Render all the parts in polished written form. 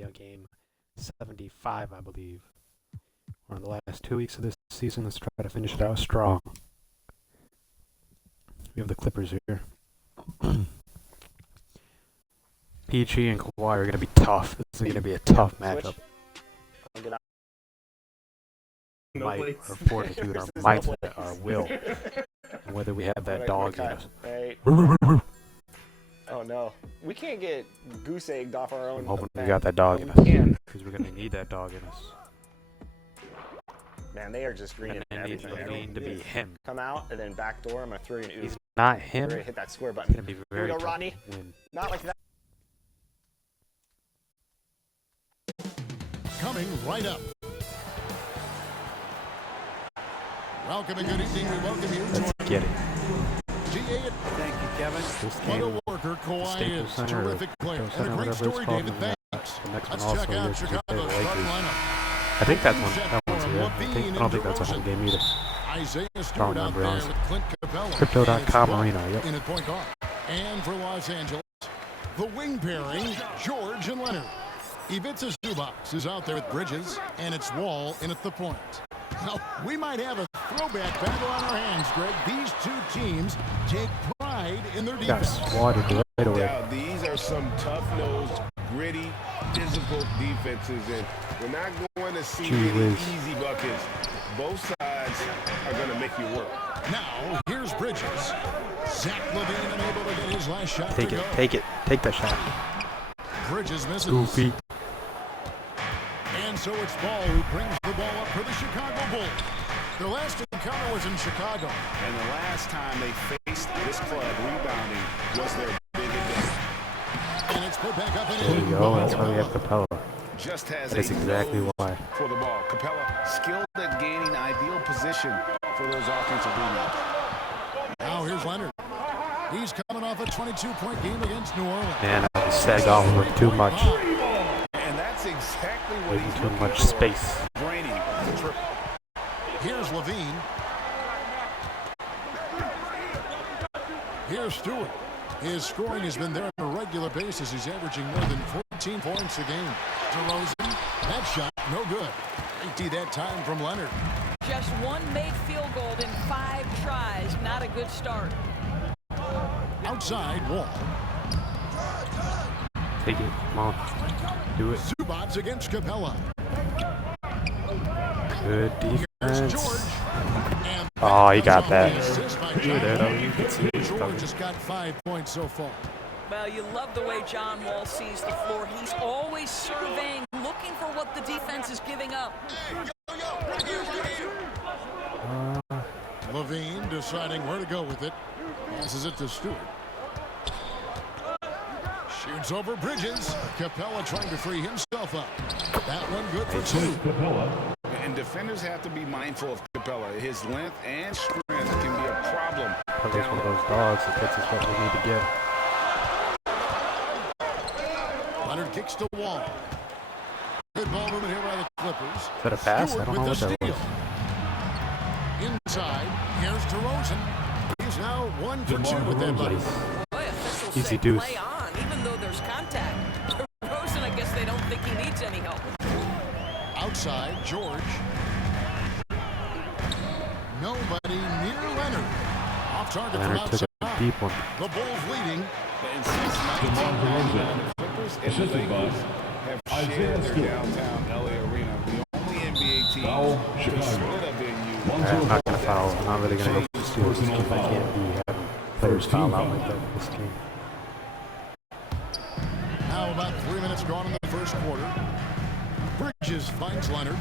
be on game 75, I believe. We're on the last 2 weeks of this season. Let's try to finish it out strong. We have the Clippers here. PG and Kawhi are going to be tough. This is going to be a tough matchup. Might, our fortitude, our mindset, our will, and whether we have that dog in us. Oh no, we can't get goose egged off our own. I'm hoping we got that dog in us, because we're going to need that dog in us. Man, they are just greening everything. And need to be him. Come out and then backdoor. I'm gonna throw you an ooh. He's not him. Ready to hit that square button. It's going to be very Here we go, tough Rodney. to win. Not like that. Coming right up. Welcome and good evening. We welcome you Let's get it. GA. Thank you, Kevin. This What game, a worker Kawhi Staples is. Center, Terrific player. Center, And a great whatever it's story, called, David. and Thanks. the next one Let's also check out is Chicago's Lakers. starting lineup. I think that one's here. I don't think that's a home game either. Isaiah Don't Stewart out remember, there honestly. with Clint Capella. Crypto.com arena, yep. In at point guard. And for Los Angeles, the wing pairing, George and Leonard. Ivica Zubac is out there with Bridges, and it's Wall in at the point. Now, we might have a throwback battle on our hands, Greg. These two teams take pride in their Got defense. swatted right away. Now, these are some tough-nosed, gritty, physical defenses, and we're not going to see any easy buckets. Both sides are going to make you work. Now, here's Bridges. Zach LaVine unable to get his last shot. Take it, take it, take that shot. Bridges misses. Goofy. And so it's Ball who brings the ball up for the Chicago Bulls. Their last encounter was in Chicago. And the last time they faced this club rebounding was their big advantage. And it's put back up and There in. we go, that's why we have Capella. Just has That's exactly why. for the ball. Capella skilled at gaining ideal position for those offensive rebounds. Now here's Leonard. He's coming off a 22-point game against New Orleans. Man, I sag off a little too much. And that's exactly what Leaving he's too looking much for. space. Draining the triple. Here's Levine. Here's Stewart. His scoring has been there on a regular basis. He's averaging more than 14 points a game. DeRozan, that shot, no good. 80 that time from Leonard. Just one made field goal in 5 tries. Not a good start. Outside, Wall. Take it, come on. Do it. Zubac against Capella. Good Here's defense. George. And Oh, he got that. assist by You were there, John though. You could see it George coming. has got 5 points so far. Well, you love the way John Wall sees the floor. He's always surveying, looking for what the defense is giving up. Levine deciding where to go with it. Passes it to Stewart. Shoots over Bridges. Capella trying to free himself up. That one good for 2. And defenders have to be mindful of Capella. His length and strength can be a problem. Capella's one of those dogs that gets us what we need to get. Leonard kicks the Wall. Good ball movement here by the Clippers. Is that a pass? I don't know what that was. Inside, here's DeRozan. He's now 1 for 2 with that money. Boy, officials Easy say deuce. play on, even though there's contact. Rosen, I guess they don't think he needs any help. Outside, George. Nobody near Leonard. Off target from Leonard took outside. a deep one. The Bulls leading. And since 1999, the Clippers and the Lakers have shared their downtown LA arena. The only NBA team to split a venue. I'm not going to foul. I'm not really going to go for the steals just because I can't be having players foul out like that in this game. Now about 3 minutes gone in the first quarter. Bridges finds Leonard.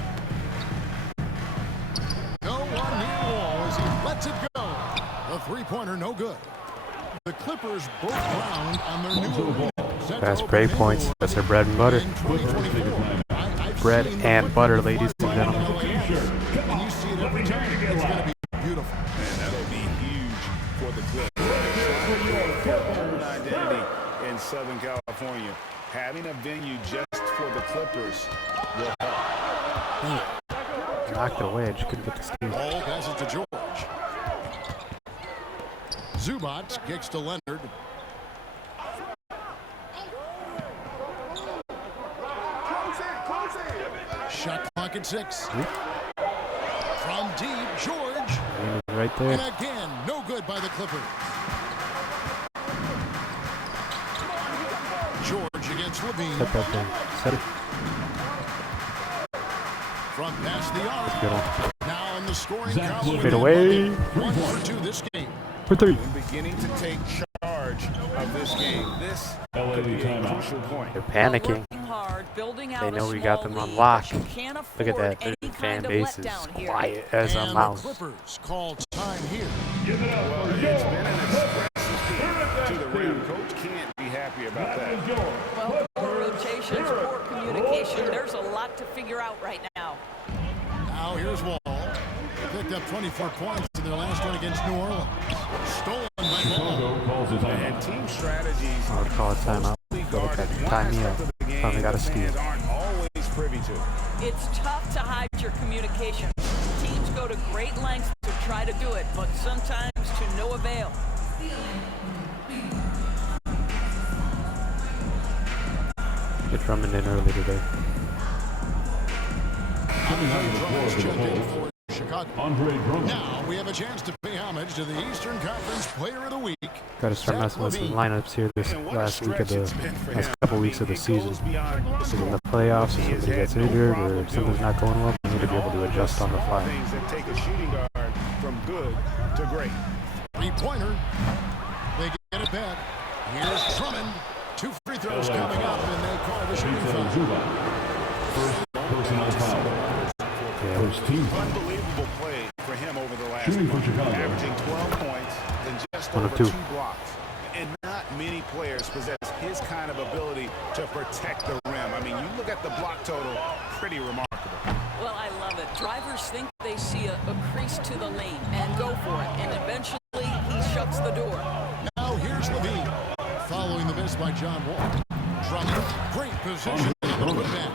No one near Wall as he lets it go. The three-pointer no good. The Clippers broke ground on their new arena. Fast break points. That's their bread and butter. Bread and butter, ladies and gentlemen. And you see it every time. It's going to be beautiful. And that'll be huge for the Clippers. Their own identity in Southern California. Having a venue just for the Clippers will help. Knocked it away. I just couldn't get the steal. Ball passes to George. Zubac kicks to Leonard. Shot clock at 6. From deep, George. Right there. And again, no good by the Clippers. George against Levine. Set that thing. Set it. From past the arc. Good one. Now in the scoring column. Fade away. 1 for 2 this game. For 3. Beginning to take charge of this game. This could be a crucial point. They're panicking. Working hard, building out They a know we got small them on lead, lock. but you can't Look at afford that. Their any fan kind of base is letdown here. quiet as a And mouse. the Clippers call time here. Well, it's been an expressive kick to the rim. Coach can't be happy about that. Well, poor rotations, poor communication. There's a lot to figure out right now. Now here's Wall. They picked up 24 points in their last one against New Orleans. Stolen by Ball. And team strategies. I would call it timeout. Go look at time me up. Finally got a steal. Aren't always privy to. It's tough to hide your communication. Teams go to great lengths to try to do it, but sometimes to no avail. Get Drummond in early today. Now we have a chance to pay homage to the Eastern Conference Player of the Week. Got to start messing with some lineups here this last week of the last couple weeks of the season. Because in the playoffs, if somebody gets injured or something's not going well, we need to be able to adjust on the fly. Things that take a shooting guard from good to great. 3-pointer. They get it back. Here's Drummond. 2 free throws coming up, and they call the shooting foul. Unbelievable play for him over the last month, averaging 12 points and just One of over 2 blocks. And not many players possess his kind of ability to protect the rim. I mean, you look at the block total, pretty remarkable. Well, I love it. Drivers think they see a crease to the lane and go for it, and eventually he shuts the door. Now here's Levine. Following the miss by John Wall. Drummond, great position in the putback.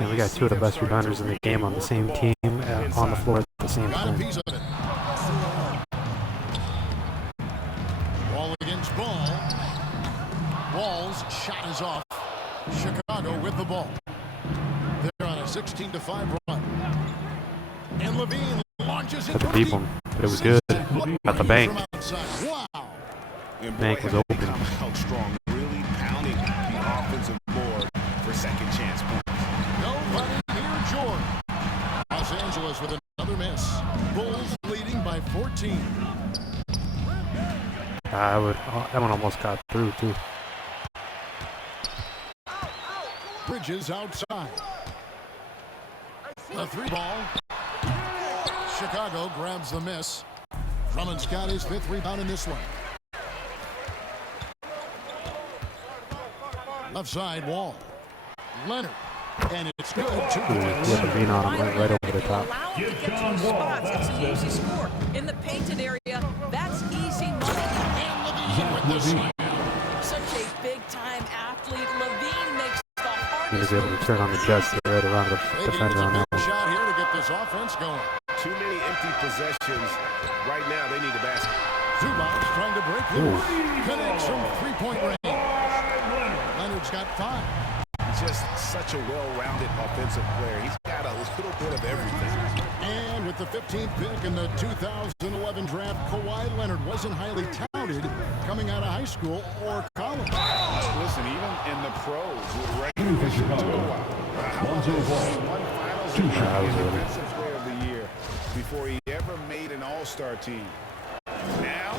And we got 2 of the best rebounders in the game on the same team on the floor at the same Got a time. piece of it. Wall against Ball. Wall's shot is off. Chicago with the ball. They're on a 16-5 run. And Levine launches it. Had to from deep deep. one, but it was good. Got the bank. From outside. Wow. And Bank was have they open. come out strong, really pounding the offensive board for second chance points. Nobody near Jordan. Los Angeles with another miss. Bulls leading by 14. That one almost got through too. Bridges outside. The 3-ball. Chicago grabs the miss. Drummond's got his 5th rebound in this one. Left side Wall. Leonard. And it's good. 2 points. With the bean on him right over the top. Allow him to get to his spots. It's an easy score. In the painted area, that's easy money. And Levine with the slam. Such a big-time athlete. Levine makes the He was hardest able to turn on the jets right around the Maybe defender it's a on that big one. shot here to get this offense going. Too many empty possessions. Right now, they need a basket. Zubac trying to break loose. Connects from 3-point range. Leonard's got 5. Just such a well-rounded offensive player. He's got a little bit of everything. And with the 15th pick in the 2011 draft, Kawhi Leonard wasn't highly touted coming out of high school or college. Listen, even in the pros with recognition took a while. How about this? One finals defensive player of the year before he ever made an all-star team. Now,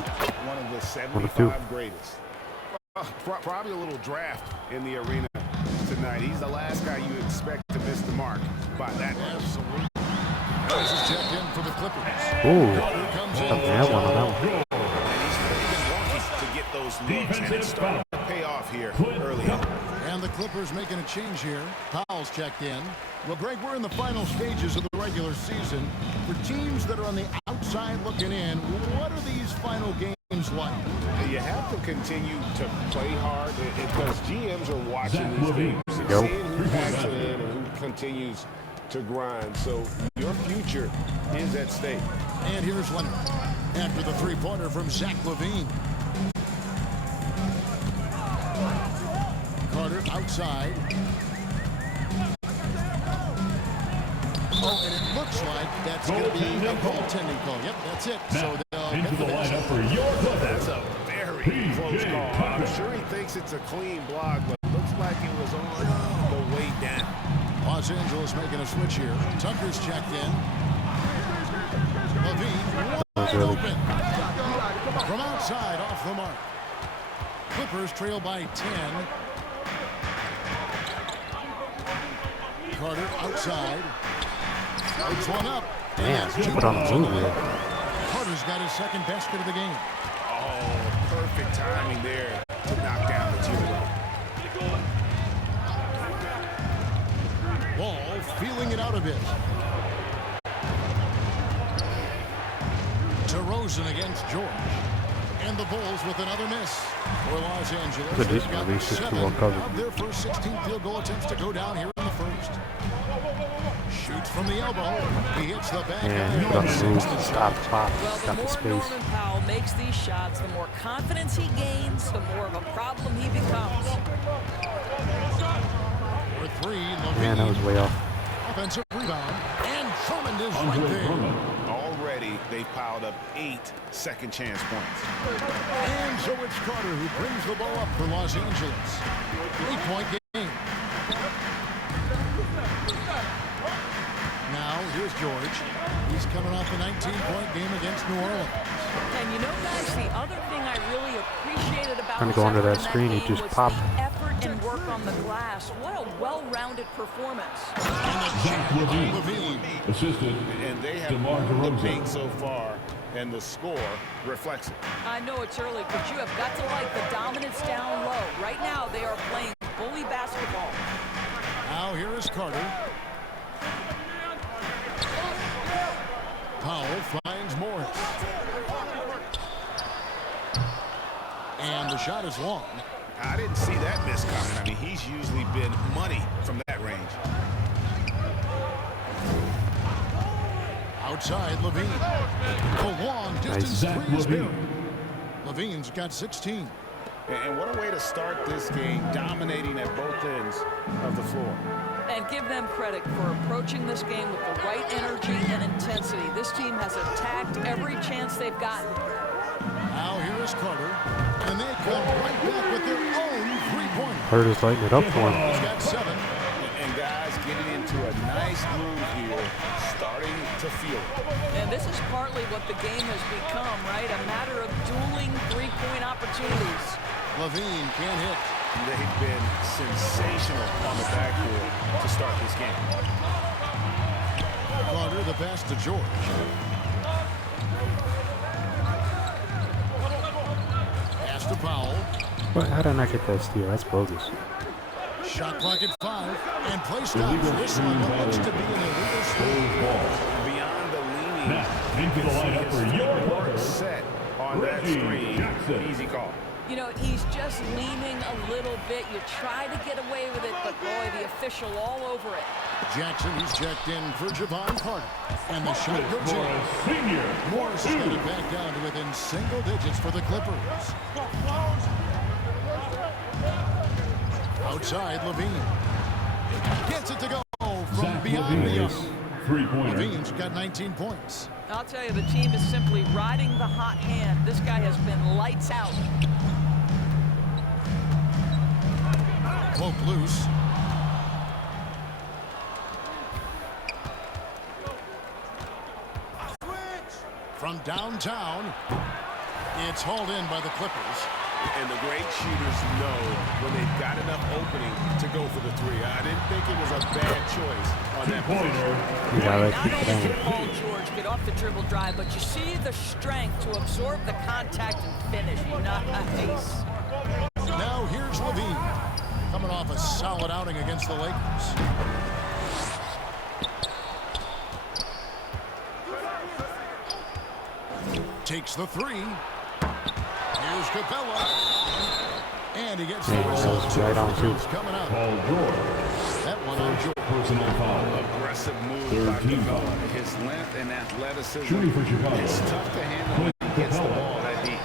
one of the 75 greatest. Probably a little draft in the arena tonight. He's the last guy you expect to miss the mark by that much. Absolutely. This is checked in for the Clippers. Ooh, Here comes in. that one on that one. And he's been wonky to get those looks, and it's starting to pay off here early on. And the Clippers making a change here. Powell's checked in. Well, Greg, we're in the final stages of the regular season. For teams that are on the outside looking in, what are these final games like? You have to continue to play hard because GMs are watching these games, Go. seeing who packs it in and who continues to grind. So your future is at stake. And here's Leonard after the 3-pointer from Zach LaVine. Carter outside. that's going to be a goaltending call. Yep, that's it. So they'll Into get the the lineup for your That's Clippers. a very close call. I'm sure he thinks it's a clean block, but it looks like it was on the way down. Los Angeles making a switch here. Tucker's checked in. Levine wide early. open. From outside, off the mark. Clippers trail by 10. Carter outside. Puts one up. Man, he put on a move there. Carter's got his second basket of the game. Oh, perfect timing there to knock down the two. Ball feeling it out a bit. DeRozan against George. And the Bulls with another miss. For Los Angeles, Good they've decent got release, just 7 too well covered. of their first 16 field goal attempts to go down here in the first. Shoots from the elbow. He hits the back. And he got the move, stop, pop, Well, the got the more space. Norman Powell makes these shots, the more confidence he gains, the more of a problem he becomes. For 3, Man, that was way off. offensive rebound. And Drummond is right Andre there. Drummond. Already, they've piled up 8 second chance points. And so it's Carter who brings the ball up for Los Angeles. 3-point game. Now, here's George. He's coming off a 19-point game against New Orleans. And you know, guys, the other thing I really appreciated about Trying to go his under effort that in screen, he game just was popped. the effort and work on the glass. What a well-rounded performance. Zach Levine. Assistant. And they have DeMar won the DeRozan. paint so far, and the score reflects it. I know it's early, but you have got to like the dominance down low. Right now, they are playing bully basketball. Now, here is Carter. Powell finds Morris. And the shot is long. I didn't see that miss coming. I mean, he's usually been money from that range. Outside, Levine. The long distance Zach three is Levine. good. Levine's got 16. And what a way to start this game, dominating at both ends of the floor. And give them credit for approaching this game with the right energy and intensity. This team has attacked every chance they've gotten. Now here is Carter. And they come right back with their own three-pointer. Curtis lighting it up for him. He's got 7. And guys getting into a nice groove here, starting to feel it. And this is partly what the game has become, right? A matter of dueling three-point opportunities. Levine can't hit. They've been sensational on the backboard to start this game. Carter, the pass to George. Pass to Powell. But how did I not get that steal? That's bogus. Shot clock at 5. And play stops. This one looks to be an illegal steal. Ball. Beyond the leaning, Now, into the lineup for your Clippers. set on that Reggie screen. Jackson. Easy call. You know, he's just leaning a little bit. You try to get away with it, but boy, the official all over it. Jackson, he's checked in for Javon Carter. And the shot goes in. Morris Senior. Morris has got it back down to within single digits for the Clippers. Outside, Levine. Gets it to go from Zach beyond the Levine. arc. Three-pointer. Levine's got 19 points. I'll tell you, the team is simply riding the hot hand. This guy has been lights out. Cloak loose. From downtown, it's hauled in by the Clippers. And the great shooters know when they've got enough opening to go for the three. I didn't think it was a bad choice on that position. Two-pointer. Yeah, Not that keep only it did down. Paul George get off the dribble drive, but you see the strength to absorb the contact and finish. Not a ace. Now here's Levine, coming off a solid outing against the Lakers. Takes the three. Here's Capella. And he gets the Yeah, that whistle. was right on, too. Coming up. Paul George. That one on George. Personal foul. Aggressive move Third by team Capella. foul. His length and athleticism. Shooting for Chicago. It's tough to handle when he gets the ball that deep.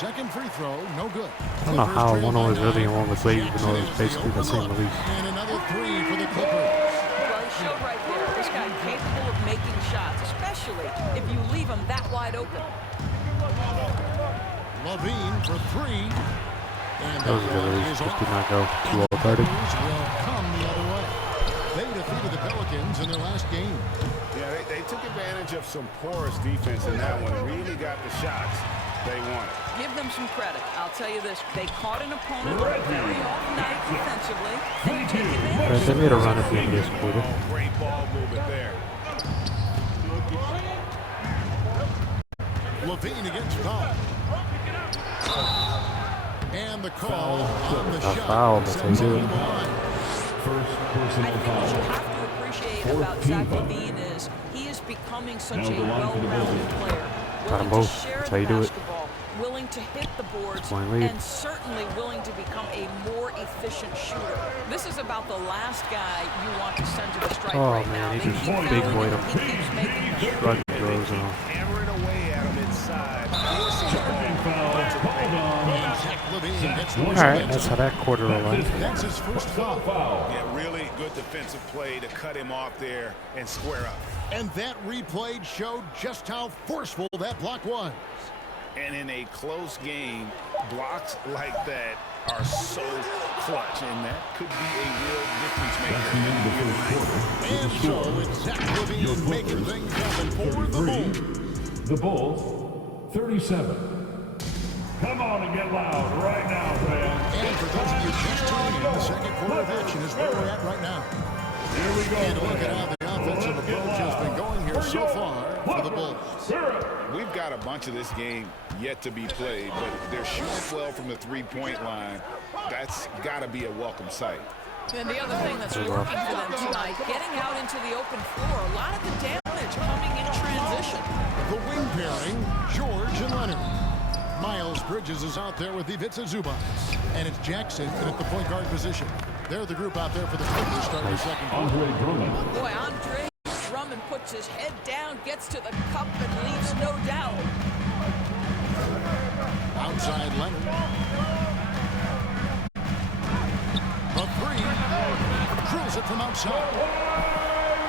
Second free throw, no good. I don't know how one was early and one was late, even though it was basically the same release. And another three for the Clippers. Well, he showed right there. This guy capable of making shots, especially especially if you leave them that wide open. Levine for three. And That was a good release. Just did not go too well guarded. will come the other way. They defeated the Pelicans in their last game. Yeah, they took advantage of some porous defense in that one. Really got the shots they wanted. Give them some credit. I'll tell you this. They caught an opponent on a very off night defensively. And you take advantage. Right, they made a run at the end of this quarter. Great ball movement there. Levine against foul. And the call on the shot. Foul, that's how you do it. First I personal think what you foul. have to appreciate about Zach LaVine is he is becoming such a well-rounded player. Got 'em Willing both. to share That's the how you do it. basketball, willing to hit the boards, Point lead. and certainly willing to become a more efficient shooter. This is about the last guy you want to send to the strike Oh, right man, now. he They just keep big fouling boyed him. him. He keeps making them. Shrug throws and all. Hammering away at him inside. Forcing the Charging ball foul to the called paint. on. Zach Levine gets the All All whistle. right, that's how that quarter will end. That's his first foul. Foul. Yeah, really good defensive play to cut him off there and square up. And that replay showed just how forceful that block was. And in a close game, blocks like that are so clutch, and that could be a real difference That's the end of the maker. first quarter. And so it's Zach Your Levine making Clippers, things happen for the Bulls. 33. The Bulls, 37. Come on and get loud right now, fans. And for those of you just tuning in, the second quarter of action is where we're at right now. Here we go. And look at how the offensive approach has been going here so far for the Bulls. We've got a bunch of this game yet to be played, but they're shooting well from the three-point line. That's got to be a welcome sight. And the other thing that's working for them tonight, getting out into the open floor, a lot of the damage coming in transition. The wing pairing, George and Leonard. Miles Bridges is out there with Ivica Zubac. And it's Jackson in at the point guard position. They're the group out there for the Clippers starting the second quarter. Andre Drummond. Boy, Andre Drummond puts his head down, gets to the cup, and leaves no doubt. Outside Leonard. The three. Drills it from outside.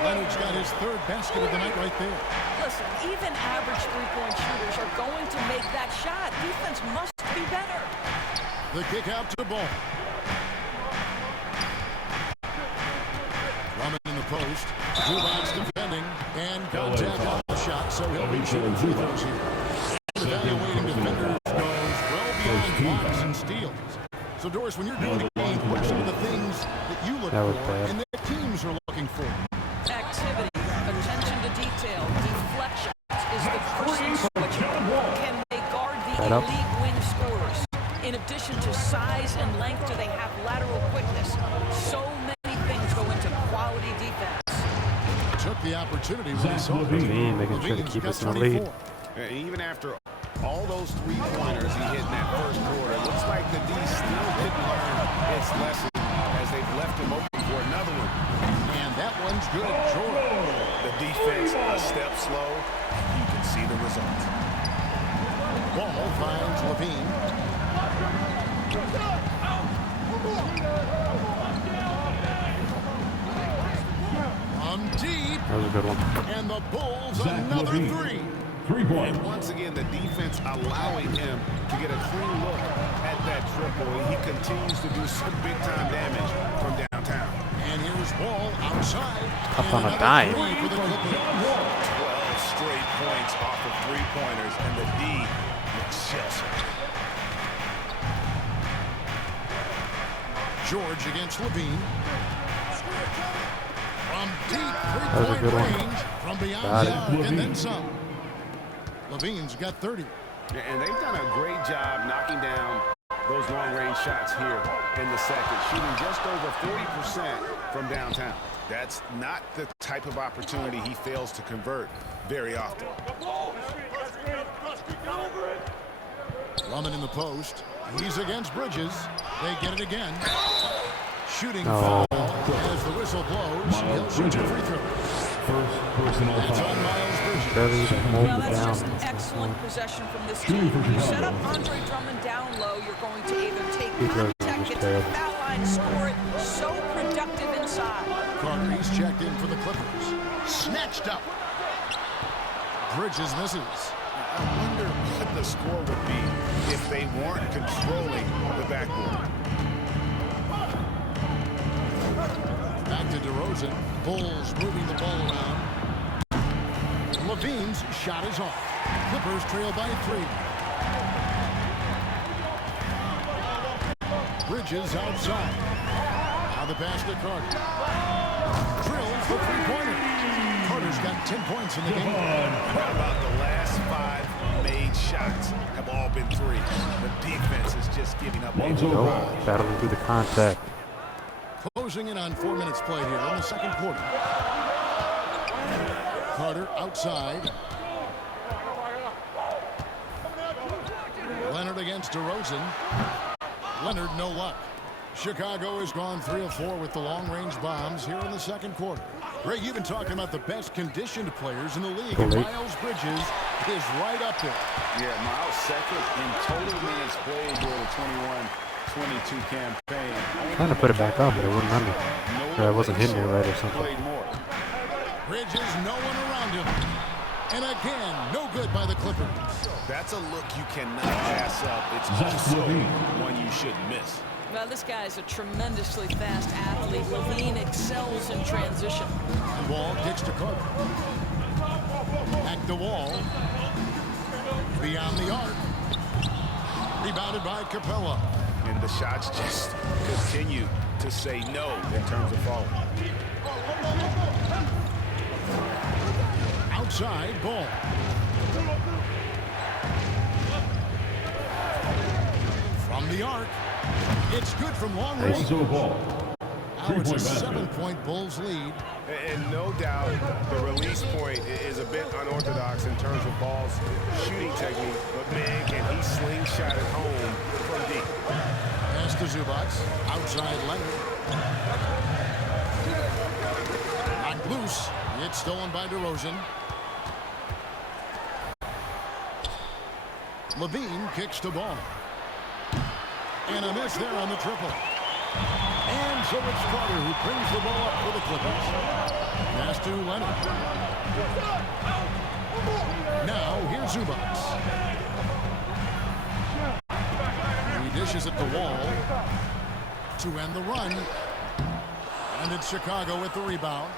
Leonard's got his third basket of the night right there. Listen, even average three-point shooters are going to make that shot. Defense must be better. The kick out to Ball. Drummond in the post. Zubac's defending. And contact on the shot, so he'll be shooting free throws here. Evaluating defenders goes well beyond blocks and steals. So, Doris, when you're doing a game, what are some of the things that you look That was for bad. and that teams are looking for? Activity, attention to detail, deflection is the person switching. Can they guard the Right up. elite wing scorers? In addition to size and length, do they have lateral quickness? So many things go into quality defense. Took the opportunity when he Zach saw it. Levine. Making sure to Levine's keep got us in the lead. 24. And even after all those three-pointers he hit in that first quarter, it looks like the D still didn't learn its lesson as they've left him open for another one. And that one's good. George. The defense a step slow, and you can see the results. Ball finds Levine. On deep. That was a good one. And the Bulls Zach another Levine. three. 3 points. And once again, the defense allowing him to get a clean look at that triple. He continues to do some big-time damage from downtown. And here's Wall outside. Up And on a another dime. three for the Clippers. 12 straight points off of three-pointers, and the D looks just George against Levine. From deep That was a good three-point one. range. From beyond Got it. the arc, and then Levine. some. Levine's got 30. And they've done a great job knocking down those long-range shots here in the second, shooting just over 40% from downtown. That's not the type of opportunity he fails to convert very often. Drummond in the post. He's against Bridges. They get it again. Shooting Oh. foul as the whistle blows. He'll shoot two free throws. First personal It's foul. on Miles Bridges. Barely even hold Well, it that's down. just an excellent possession from this Shooting team. for You set Chicago. up Andre Drummond down low, you're going to either take He throws it contact, just get to the terrible. foul line, score it. So productive inside. Carter, he's checked in for the Clippers. Snatched up. Bridges misses. I wonder what the score would be if they weren't controlling the backboard. Back to DeRozan. Bulls moving the ball around. Levine's shot is off. Clippers trail by 3. Bridges outside. Now the pass to Carter. Drills the three-pointer. Carter's got 10 points in the game. How about the last 5 made shots have all been 3? The defense is just giving up. Oh, battling through the contact. Closing in on 4 minutes played here in the second quarter. Carter outside. Leonard against DeRozan. Leonard no luck. Chicago has gone 3 of 4 with the long-range bombs here in the second quarter. Greg, you've been talking about the best conditioned players in the league. And Miles Bridges is right up there. Yeah, Miles second in total minutes played during the 21-22 campaign. Trying to put it back on, but it wouldn't let me. Or I wasn't hitting it right or something. Bridges, no one around him. And again, no good by the Clippers. That's a look you cannot pass up. It's also one you shouldn't miss. Well, this guy's a tremendously fast athlete. Levine excels in transition. Wall kicks to Carter. Back to Wall. Beyond the arc. Rebounded by Capella. And the shots just continue to say no in terms of falling. Outside ball. From the arc. It's good from long range. ball. Now it's a 7-point Bulls lead. And no doubt the release point is a bit unorthodox in terms of Ball's shooting technique. But man, can he slingshot it home from deep. Pass to Zubac. Outside Leonard. Knocked loose. It's stolen by DeRozan. Levine kicks to Ball. And a miss there on the triple. And so it's Carter who brings the ball up for the Clippers. Pass to Leonard. Now here's Zubac. He dishes it to Wall to end the run. And it's Chicago with the rebound.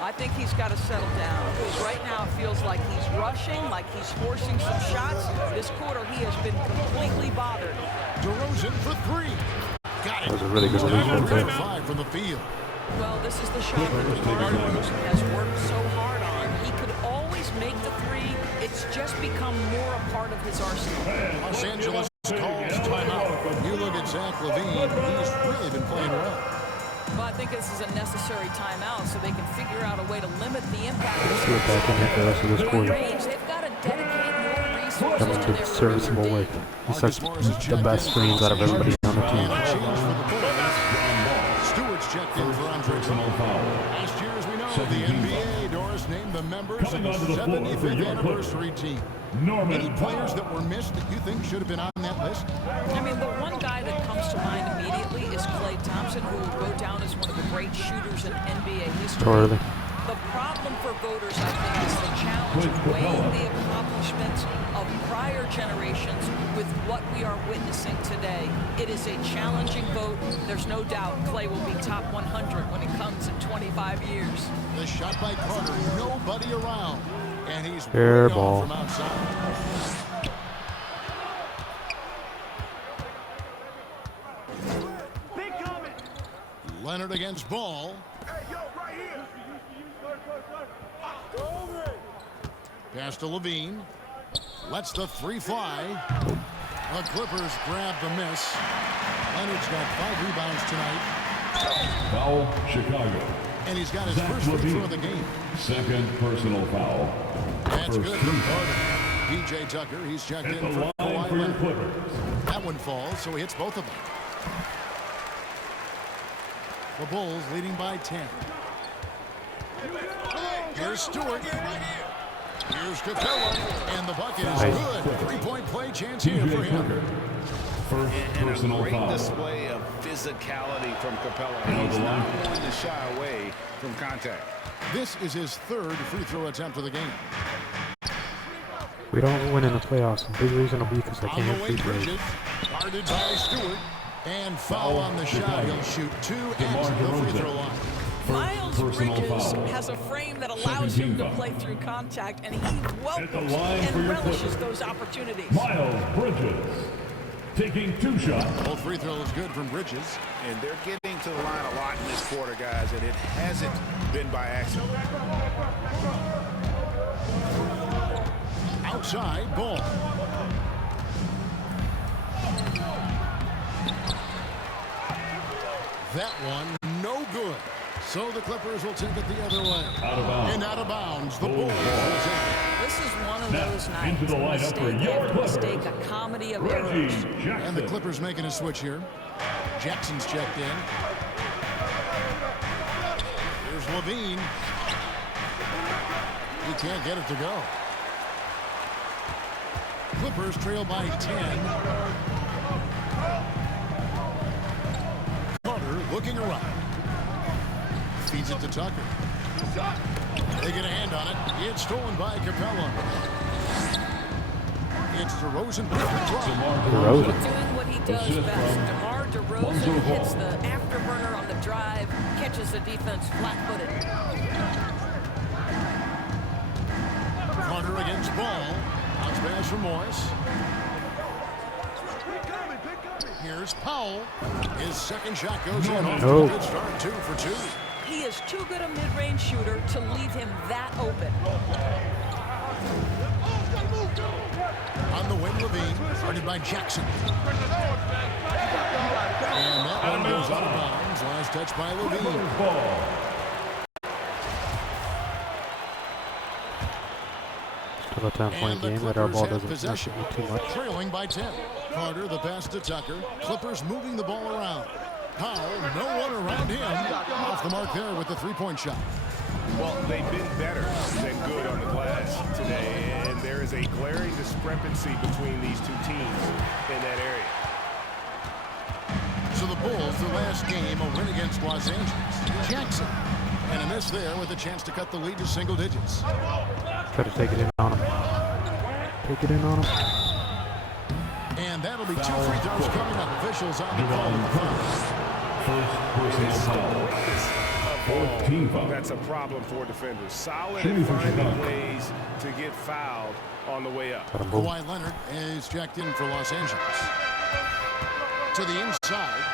I think he's got to settle down, because right now it feels like he's rushing, like he's forcing some shots. This quarter he has been completely bothered. DeRozan for 3. Got it. That was a really good release right there. 5 from the field. Well, this is the shot that DeMar DeRozan has worked so hard on. He could always make the 3. It's just become more a part of his arsenal. Los Angeles calls timeout. You look at Zach LaVine. He's really been playing well. Well, I think this is a necessary timeout so they can figure out a way to limit the impact of Let's see what back in here for the rest of this quarter. range. They've got to dedicate more resources Coming to to their serviceable perimeter work. He sets the best screens out of everybody on the team. Change for the Bulls. Stewart's checked in for Andre Drummond. Last year, as we know, the NBA, Doris, named the members of the 75th anniversary team. Any players that were missed that you think should have been on that list? I mean, the one guy that comes to mind immediately is Klay Thompson, who will go down as one of the great shooters in NBA history. Totally. The problem for voters, I think, is the challenge of weighing the accomplishments of prior generations with what we are witnessing today. It is a challenging vote. There's no doubt Klay will be top 100 when it comes in 25 years. The shot by Carter, nobody around. And he's Fair way ball. off from outside. Leonard against Ball. Pass to Levine. Lets the 3 fly. The Clippers grab the miss. Leonard's got 5 rebounds tonight. Foul, Chicago. And he's got his Zach first free throw LaVine. of the game. Second personal foul. That's First good three. for Carter. P.J. Tucker, he's checked Hit in the for line Kawhi for your Leonard. Clippers. That one falls, so he hits both of them. The Bulls leading by 10. Here's Stewart. Here's Capella. And the bucket is Nice. good. 3-point play chance here for TJ him. Tucker. First And a personal great foul. display of physicality from Capella. Now He's the not line. going to shy away from contact. This is his 3rd free throw attempt of the game. we don't win in the playoffs, a big reason will be because they On can't the hit way, free throws. Bridges. Guarded by Stewart. And foul on the shot. He'll shoot 2 at the free throw line. Miles Personal Bridges foul. has a frame that allows him to 17 play through contact, and he welcomes At the line for and your relishes Clippers. those opportunities. Miles Bridges taking 2 shots. Both free throws good from Bridges. And they're getting to the line a lot in this quarter, guys, and it hasn't been by accident. Outside ball. That one, no good. So the Clippers will take it the other way. Out of bounds. And out of bounds, the Bulls Bulls ball. will take it. This is one of Now, those nights. into the lineup mistake for your after mistake, Clippers. a comedy of Reggie errors. And the Jackson. Clippers making a switch here. Jackson's checked in. Here's Levine. He can't get it to go. Clippers trail by 10. Carter looking around. Feeds it to Tucker. They get a hand on it. It's stolen by Capella. It's DeRozan. DeRozan. Doing what he does Assist best. from DeMar Lonzo DeRozan Ball. hits the afterburner on the drive, catches the defense flat-footed. Carter against Ball. Bounce pass from Morris. Here's Powell. His second shot goes in. Off to No. a good start, 2 for 2. He is too good a mid-range shooter to leave him that open. On the wing, Levine. Guarded by Jackson. And that one goes out of bounds. Last touch by Levine. Clippers ball. Still a 10-point And the game that our Clippers ball have doesn't possession. mess with me too much. Trailing by 10. Carter, the pass to Tucker. Clippers moving the ball around. Powell, no one around him. Off the mark there with the three-point shot. Well, they've been better than good on the glass today, and there is a glaring discrepancy between these two teams in that area. So the Bulls, their last game, a win against Los Angeles. Jackson. And a miss there with a chance to cut the lead to single digits. Try to take it in on him. Take it in on him. And that'll be 2 free throws coming up. Officials on the call at the front. First personal foul. 14 foul. That's a problem for defenders. Solid Jimmy in for finding Chicago. ways to get fouled on the way up. Got him both. Kawhi Leonard is checked in for Los Angeles. To the inside.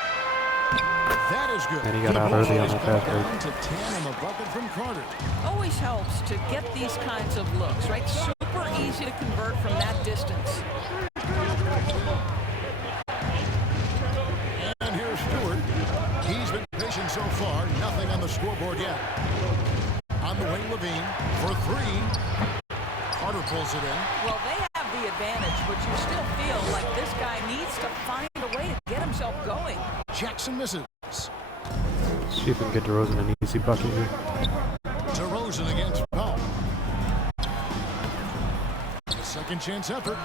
That is good. And he got out early on that fast break. Down to 10 on the bucket from Carter. Always helps to get these kinds of looks, right? Super easy to convert from that distance. And here's Stewart. He's been patient so far. Nothing on the scoreboard yet. On the wing, Levine for 3. Carter pulls it in. Well, they have the advantage, but you still feel like this guy needs to find a way to get himself going. Jackson misses. See if we can get DeRozan an easy bucket here. DeRozan against Powell. Second chance effort.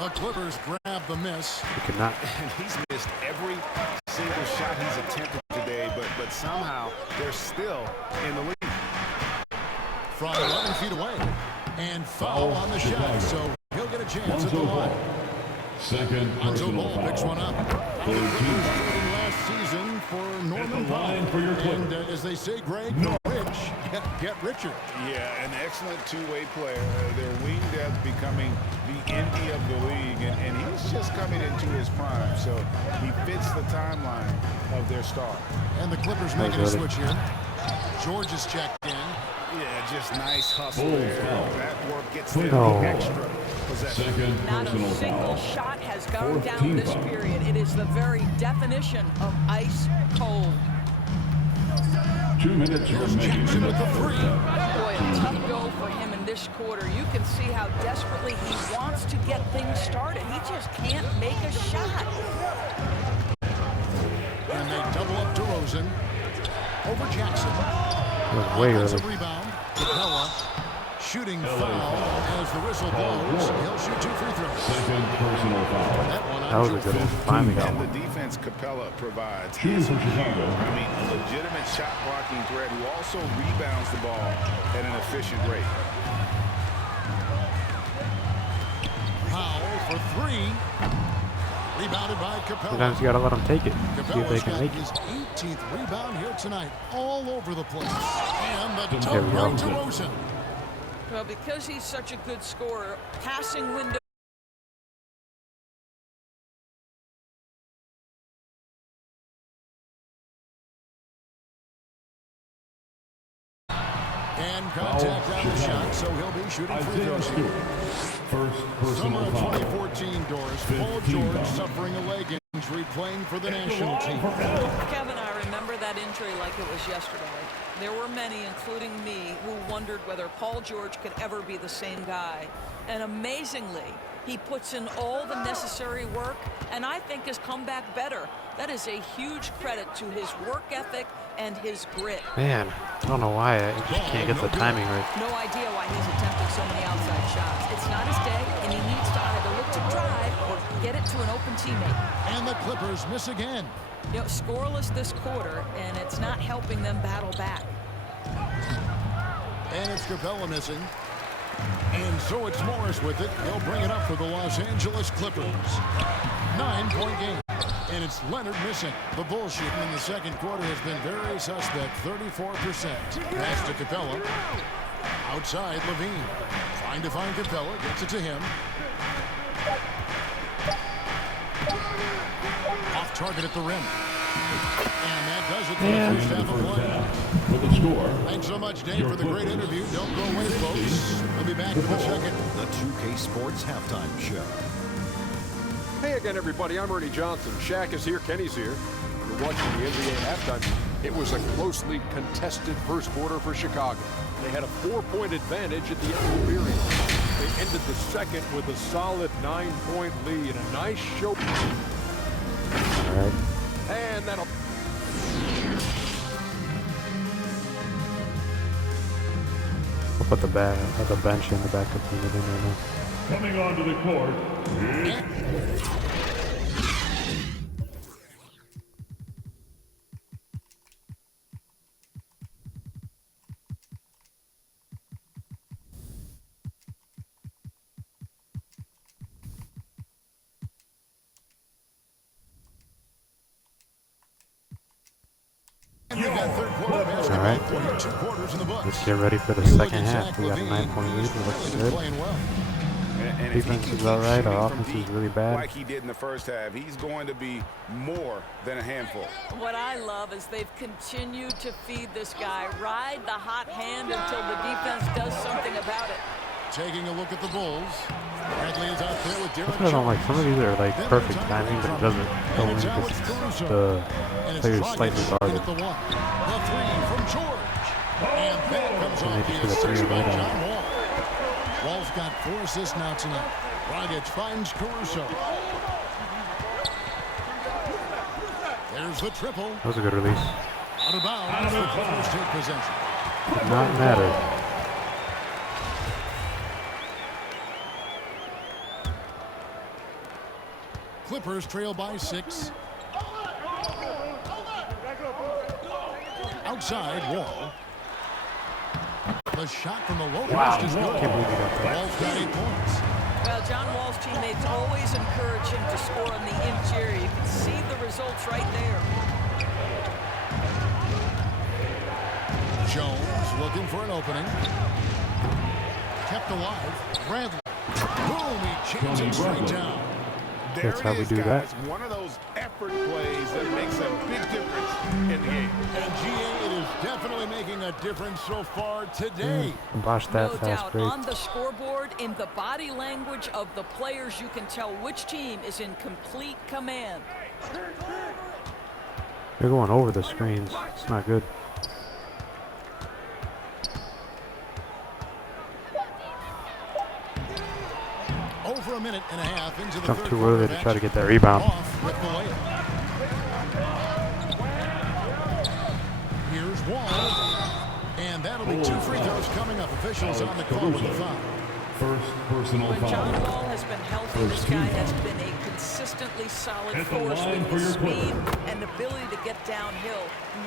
The Clippers grab the miss. We could not. And he's missed every single shot he's attempted today, but somehow they're still in the lead. From 11 feet away. And foul on the shot, so he'll get a chance at the Lonzo line. Ball. Second Lonzo personal Ball picks one foul. up. The 13 Clippers foul. trading last season for Norman the line Powell. for your And Clippers. as they say, Greg, No. rich, get richer. Yeah, an excellent two-way player. Their wing depth becoming the envy of the league, and he's just coming into his prime, so he fits the timeline of their star. And the Clippers making a good. switch here. George is checked in. Yeah, just nice hustle Bulls there. foul. That work gets them No. the extra possession. Second Not personal a single foul. shot has gone 14 down this foul. period. It is the very definition of ice cold. 2 minutes remaining in Jackson the with the first three. half. Boy, a tough go for him in this quarter. You can see how desperately he wants to get things started. He just can't make a shot. And they double up DeRozan over Jackson. It was way Offensive early. rebound. Capella shooting foul as the whistle blows. He'll shoot 2 free throws. Second personal foul. That one That was a good one. Finally got And one. the defense Capella provides Shooting is, for Chicago. I mean, a legitimate shot blocking threat who also rebounds the ball at an efficient rate. Powell for three. Rebounded by Capella. Sometimes you gotta let them take it. See if they Capella's can got make his it. 18th rebound here tonight, all over the place. And the There toe we go. right to Rosen. Well, because he's such a good scorer, passing window. And contact on the shot, so he'll be shooting free Isaiah throws Stewart. here. First Summer personal of foul. 2014, Doris. Paul 15 George down. suffering a leg injury playing for the national team. Kevin, I remember that injury like it was yesterday. There were many, including me, who wondered whether Paul George could ever be the same guy. And amazingly, he puts in all the necessary work and I think has come back better. That is a huge credit to his work ethic and his grit. Man, I don't know why I just can't get the timing right. No idea why he's attempting so many outside shots. It's not his day, and he needs to either look to drive or get it to an open teammate. And the Clippers miss again. You know, scoreless this quarter, and it's not helping them battle back. And it's Capella missing. And so it's Morris with it. They'll bring it up for the Los Angeles Clippers. 9-point game. And it's Leonard missing. The bullshitting in the second quarter has been very suspect. 34%. Pass to Capella. Outside, Levine. Trying to find Capella. Gets it to him. Off target at the rim. And that does it for the first half of play. With the score. Thanks so much, Dave, for the great interview. Don't go away, folks. We'll be back in a second. The 2K Sports Halftime Show. Hey again, everybody. I'm Ernie Johnson. Shaq is here. Kenny's here. You're watching the NBA halftime. It was a closely contested first quarter for Chicago. They had a 4-point advantage at the end of the period. They ended the second with a solid 9-point lead and a nice show. All right. And that'll... We'll put the bench in the backup unit in right now. Coming onto the court. All right. Let's get ready for the second half. We got a 9-point lead. It looks good. And if he Defense can is all right. Our continue to offense is compete really bad. like he did in the first half, he's going to be more than a handful. What I love is they've continued to feed this guy. Ride the hot hand until the defense does something about it. Taking a look at the Bulls. Bradley is out there with That's Derek what I don't like. Jones. Some of these are like perfect timing, but it doesn't go in because the player's slightly guarded. The one. The three from George. And that comes And off they the just hit a three assist by right on. John Wall. Wall's got 4 assists now tonight. Dragic finds Caruso. There's the triple. That was a good release. Out of bounds. The Clippers take possession. Did not matter. Clippers trail by 6. Outside, Wall. The shot from the low post is good. Can't believe he got that. Wall's got 8 points. Well, John Wall's teammates always encourage him to score on the interior. You can see the results right there. Jones looking for an opening. Kept alive. Bradley. Boom, he chains it straight down. There That's how it we is, do that. guys. One of those effort plays that makes a big difference in the game. And GA, it is definitely making a difference so far today. Bosh that No fast doubt. break. On the scoreboard, in the body language of the players, you can tell which team is in complete command. They're going over the screens. It's not good. Over a minute and a half into the Jumped third too quarter early of to try to action. get that rebound. Off with the layup. Here's Wall. And that'll be 2 free throws coming up. Officials on the call with the foul. First personal When John foul. Wall has been healthy, this guy has been a consistently solid At the force line with for his your speed Clippers. and ability to get downhill.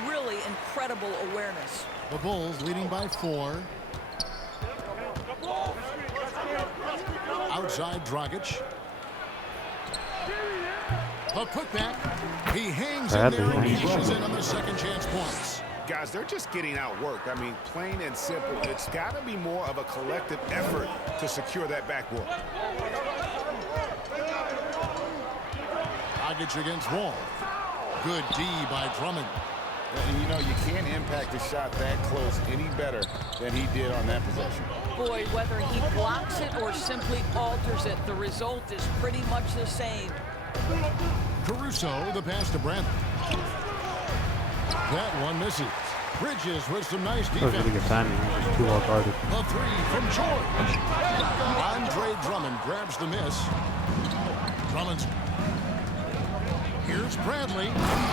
Really incredible awareness. The Bulls leading by 4. Outside Dragic. The putback. He hangs in there and cashes in on the second chance points. Guys, they're just getting outworked. I mean, plain and simple. It's got to be more of a collective effort to secure that backboard. Dragic against Wall. Good D by Drummond. And you know, you can't impact a shot that close any better than he did on that possession. Boy, whether he blocks it or simply alters it, the result is pretty much the same. Caruso, the pass to Brandon. That one misses. Bridges with some nice That was defense. really good timing. He was too well guarded. A three from George. Andre Drummond grabs the miss. Drummond's. Here's Bradley.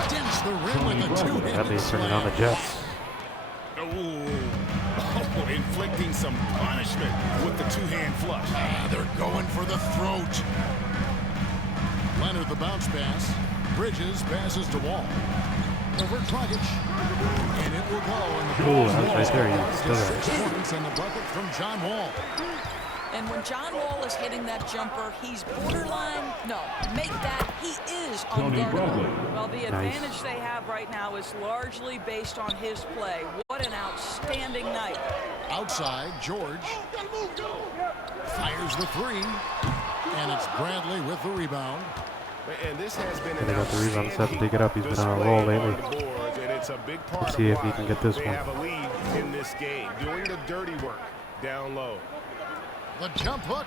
Dents the rim with a two-handed Bradley's turning on the Jets. Oh, inflicting some punishment with the two-hand flush. They're going for the throat. Leonard the bounce pass. Bridges passes to Wall. Over Dragic. And it will go. And the Ooh, that was right there. He still got it. points and the bucket from John Wall. And when John Wall is hitting that jumper, he's borderline, no, make that, he is unguardable. Well, the advantage they have right now is largely based on his play. What an outstanding night. Outside, George fires the three. And it's Bradley with the rebound. And this has been They got the rebound set to dig it up. He's been on a roll lately. Let's see if he can get this they one. have a lead in this game, doing the dirty work down low. The jump hook.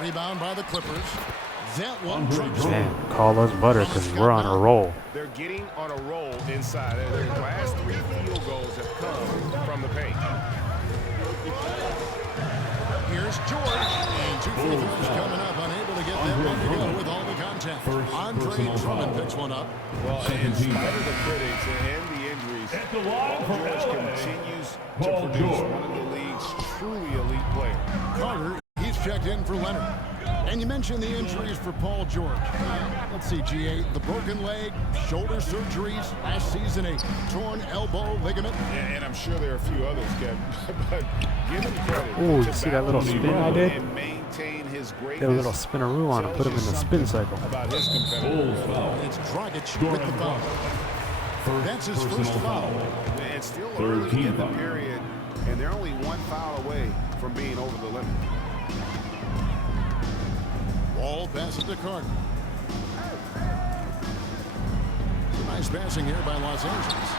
Rebound by the Clippers. That one drops. Man, call us butter because we're on a roll. They're getting on a roll inside. Their last 3 field goals have come from the paint. Here's George. And 2 free throws coming up. Unable to get that one to go with all the contact. Andre Drummond picks one up. Well, in spite of the critics and the injuries, Paul George continues to produce one of the league's truly elite players. Carter, he's checked in for Leonard. And you mentioned the injuries for Paul George. Let's see, G8, the broken leg, shoulder surgeries, last season a torn elbow ligament. And I'm sure there are a few others, Kevin. But give him credit. Ooh, you see that little spin I did? And maintain his Did a greatness. little spinaroo on him, put him in the spin cycle. About his competitors. It's Dragic with the foul. That's his first foul. And still early in the period, and they're only 1 foul away from being over the limit. Wall passes to Carter. Nice passing here by Los Angeles.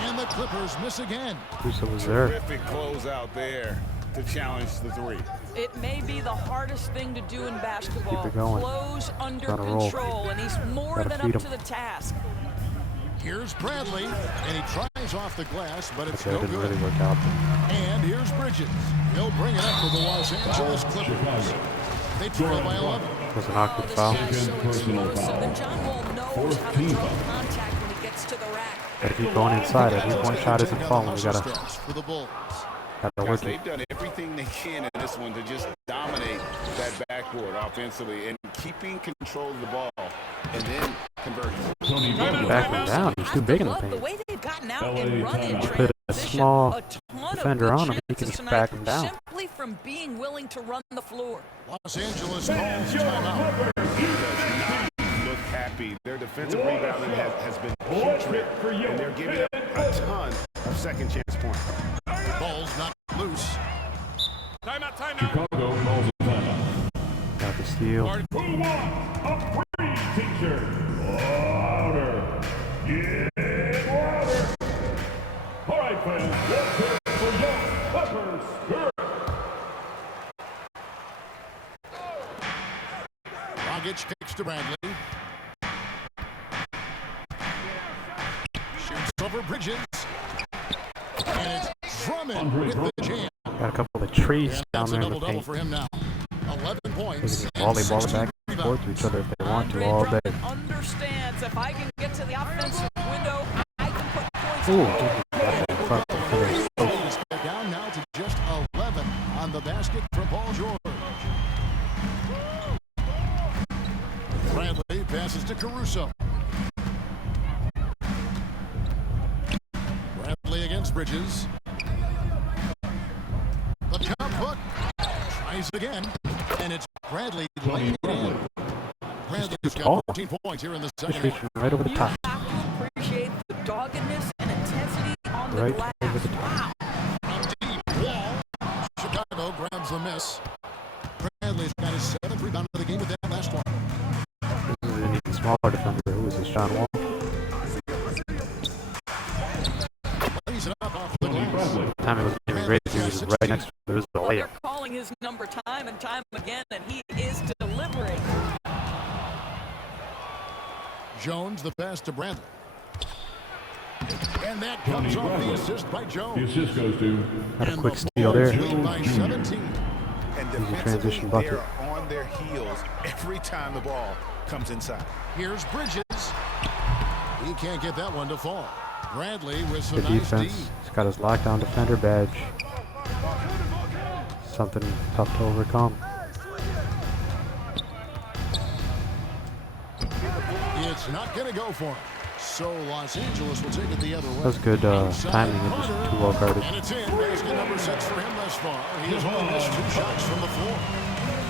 And the Clippers miss again. Caruso was there. Terrific closeout there to challenge the three. It may be the hardest thing to do in basketball. Keep it going. Close under On a roll. control, and he's more Gotta than feed up him. to the task. Here's Bradley, and he tries off the glass, but it's Okay, no that didn't good. really work out. And here's Bridges. He'll bring it up for the Los Angeles Clippers. They trail by 11. It was an awkward foul. This guy's so explosive, and John Wall knows how to draw contact when he gets to the rack. Gotta keep going inside. A 3-point shot isn't falling. We gotta For the Bulls. work it. They've done everything they can in this one to just dominate that backboard offensively and keeping control of the ball and then converting. Back him down. He's too big in the The paint. way they've gotten out and run in Put a transition, small a ton of defender good on him, he can chances just back him tonight down. simply from being willing to run the floor. Los Angeles calls timeout. Look happy. Their defensive rebounding has been putrid, and they're giving up a ton of second chance points. Ball's not loose. Chicago calls a timeout. Got the steal. Who wants a free t-shirt? Louder. Get louder. All right, fans. Let's hear it for your Clippers. Dragic kicks to Bradley. Shoots over Bridges. And it's Drummond with the jam. Got a couple of trees And down that's a there in the double-double paint. for him now. 11 They points. can and volleyball it 16 back and forth to each other if they want to Andre all day. Drummond understands if I can get to the offensive window, I can put points Ooh, on the board. got that fucking finish. Bulls get down now to just 11 on the basket from Paul George. Bradley passes to Caruso. Bradley against Bridges. The jump hook. Tries again, and it's Bradley laying it in. Bradley's tall. got 14 points here in the Just second reaching half. right over the You top. have to appreciate the doggedness and intensity on the Right glass. over the top. Wow. From deep, Wall. Chicago grabs the miss. Bradley's got his 7th rebound of the game with that last one. This is an even smaller defender. Who is this, John Wall? Lays it up off the glass. Time it was even great. He was right next to him. There was a layup. They're calling his number time and time again, and he is delivering. Jones, the pass to Bradley. And that comes off the assist by The Jones. assist goes to Had a And quick the steal there. Bulls lead by 17. And Easy defensively, transition bucket. they're on their heels every time the ball comes inside. Here's Bridges. He can't get that one to fall. Bradley with some Good nice defense. D. He's got his lockdown defender badge. Something tough to overcome. It's not going to go for him. So Los Angeles will take it the other way. That was good timing. It was too well guarded. And it's in. Basket number 6 for him thus far. He has only missed 2 shots from the floor.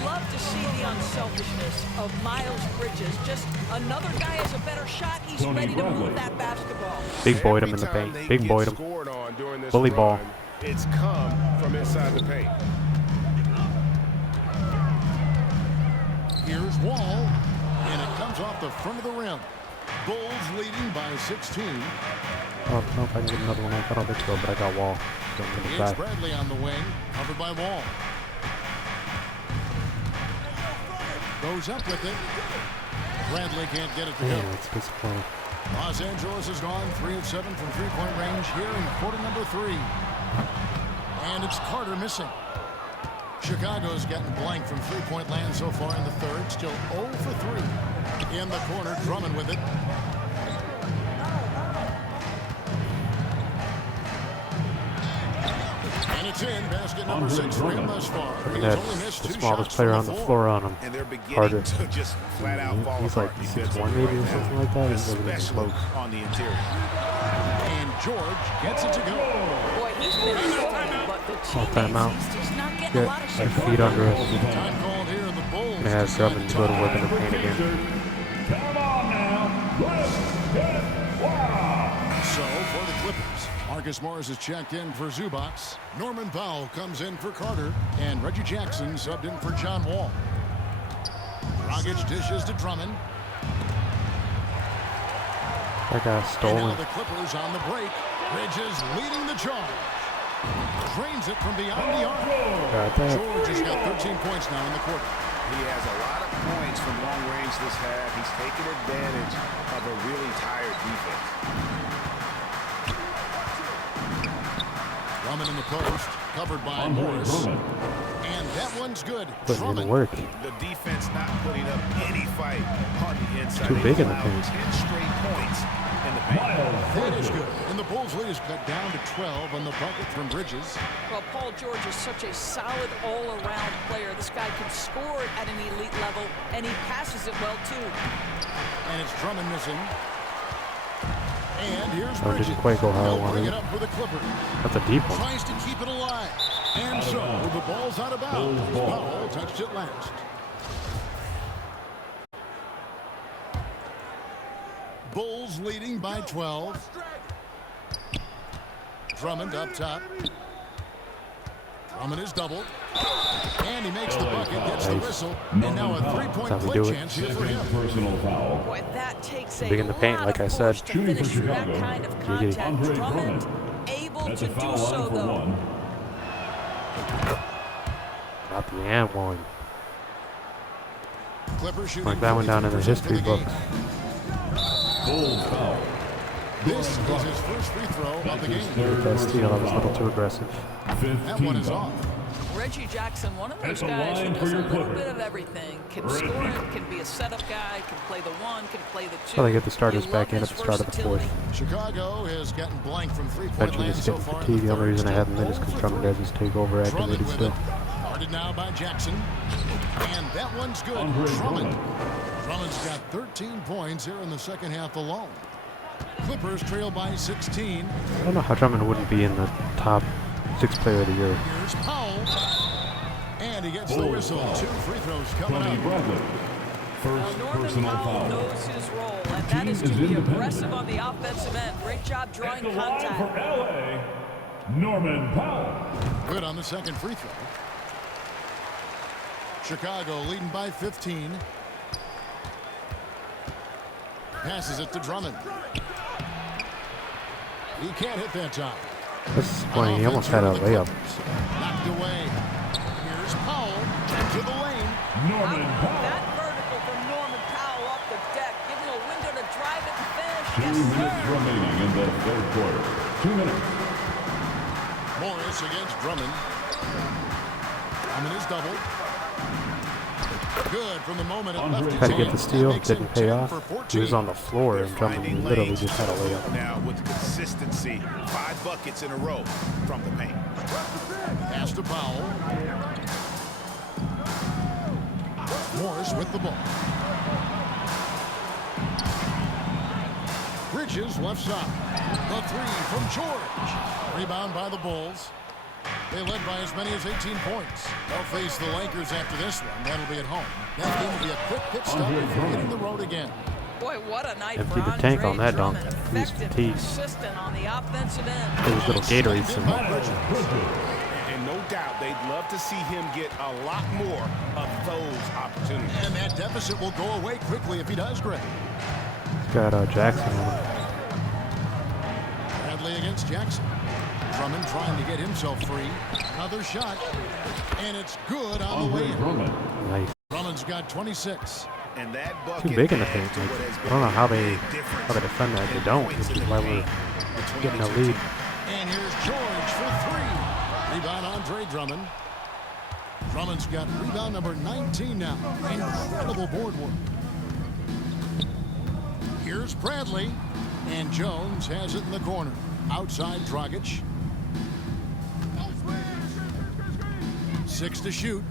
You love to see the unselfishness of Miles Bridges. Just another guy has a better shot. He's Tony ready to Bradley. move that basketball. Big boyed him Every in the time paint. they Big get boyed him. scored on during this Bully run, ball. It's come from inside the paint. Here's Wall. And it comes off the front of the rim. Bulls leading by 16. I don't know if I can get another one off. I don't think so, but I got Wall. So I'm gonna It's back. Bradley on the wing, covered by Wall. Goes up with it. Bradley can't get it to go. Man, it's disappointing. Los Angeles has gone 3 of 7 from three-point range here in quarter number 3. And it's Carter missing. Chicago's gotten blank from three-point land so far in the third. Still 0 for 3. In the corner, Drummond with it. And it's in. Basket number 6 for him thus far. And He's only that's missed the 2 smallest shots player from on the floor on him. And they're beginning Carter. to just flat out fall He's like apart 6'1" defensively maybe or right something now, like that. He wasn't even especially close. on the interior. And George gets it to go. Boy, he's been exciting, but the timeout. teammates, he's just not getting a lot of Get support. feet under us. Time called here, and the Bulls. Gonna have Drummond go to work in the paint again. Come on now. Let's get wild. So for the Clippers, Marcus Morris is checked in for Zubac. Norman Powell comes in for Carter, and Reggie Jackson subbed in for John Wall. Dragic dishes to Drummond. That got And now stolen. the Clippers on the break. Bridges leading the charge. Drains it from beyond the arc. Got that. George has got 13 points now in the quarter. He has a lot of points from long range this half. He's taken advantage of a really tired defense. Drummond in the post, covered by Morris. And that one's good. Putting in the Drummond. work. The defense not putting up any fight on the inside. Too big in the Allowed paint. 10 straight points in the paint. That is good. And the Bulls lead is cut down to 12 on the bucket from Bridges. Well, Paul George is such a solid all-around player. This guy can score at an elite level, and he passes it well, too. And it's Drummond missing. And here's Oh, Bridges. didn't quite go how I He'll wanted bring it. it up for the Clippers. That's a deep one. Tries to keep it alive. And so the ball's out of bounds. Powell touched it last. Bulls leading by 12. Drummond up top. Drummond is doubled. And he makes the bucket, gets the whistle. And now a three-point That's how we play do it. chance here for him. Personal foul. Boy, that takes Big in the paint, lot like of I said. force to Shooting for finish through that Chicago. kind of Giggity. contact. Andre Drummond Drummond. able That's to a do foul so, line for though. one. Not the and one. Clippers shooting Mark that one down in the 43% history for the game. books. Bulls foul. This is his first free throw of the game. That steal, that was a little too aggressive. That one is off. Reggie Jackson, one of At those the guys who line for does a your little Clippers, bit of everything. Can Reggie. score it, can be a setup guy, can play the one, can play the two. Well, they get the starters You back love in at his the start of the fourth. versatility. Chicago has gotten blank from three-point Eventually land just so getting far in fatigued. the The only third. reason I Still haven't been is 0 because for Drummond 3. does his take overacting Drummond really with still. it. Guarded now by Jackson. And that one's good. Andre Drummond. Drummond's got 13 points here in the second half alone. Clippers trail by 16. I don't know how Drummond wouldn't be in the top 6 player of the year. Here's Powell. And And he gets the whistle. 2 free throws coming Tony up. Bradley. First Norman personal Powell foul. knows his role, and that is to be aggressive on the offensive end. Great job At drawing the line for contact. LA, Norman Powell. Good on the second free throw. Chicago leading by 15. Passes it to Drummond. He can't hit that time. This is funny. He almost had a layup. Knocked away. Here's Powell into the lane. Norman Powell. That vertical from Norman Powell up the deck, giving a window to drive it and finish. 2 Yes, minutes sir. remaining in the third quarter. 2 minutes. Morris against Drummond. Drummond is doubled. Good from the moment it left his Tried to get the hand. steal, That makes him didn't pay 10 off. for He was 14. on the floor and Drummond literally just had a layup. Now with consistency, 5 buckets in a row from the paint. Pass to Powell. Morris with the ball. Bridges left side. The 3 from George. Rebound by the Bulls. They led by as many as 18 points. They'll face the Lakers after this one. That'll be at home. That game will be a quick pit stop before hitting the road again. Boy, what a night Emptied for the tank Andre on that dunk. Drummond. He was Effective, fatigued. consistent on the offensive end. His little Gatorade symbol. And no doubt they'd love to see him get a lot more of those opportunities. And that deficit will go away quickly if he does, Greg. He's got Jackson on him. Bradley against Jackson. Drummond trying to get himself free. Another shot. And it's good on the way in. Nice. Drummond's got 26. And that bucket Too big in the adds paint. to Like, what has I don't know how they been a difference defend that. They in don't, points which is in the why paint we're between getting the a two lead. And here's George for 3. Rebound Andre Drummond. Drummond's got rebound number 19 now. Incredible board work. Here's Bradley. And Jones has it in the corner. Outside Dragic. 6 to shoot.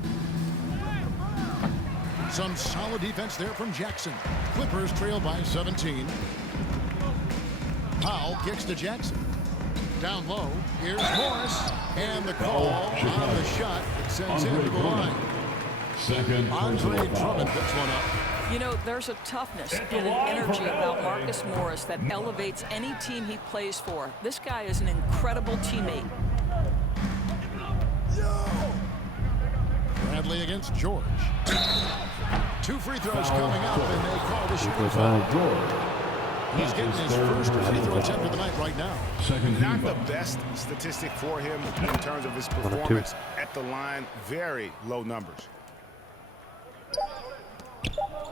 Some solid defense there from Jackson. Clippers trail by 17. Powell kicks to Jackson. Down low. Here's Morris. And the call on the shot that sends him to the line. Second Andre personal foul. Drummond picks one up. You know, there's a toughness and an energy about Marcus Morris that elevates any team he plays for. This guy is an incredible teammate. Bradley against George. 2 free throws coming up, and they call the shooting Good foul. time. He's getting his first free throw attempt of the night right now. Second Not team the foul. best statistic for him in terms of his 1 or 2. performance at the line. Very low numbers.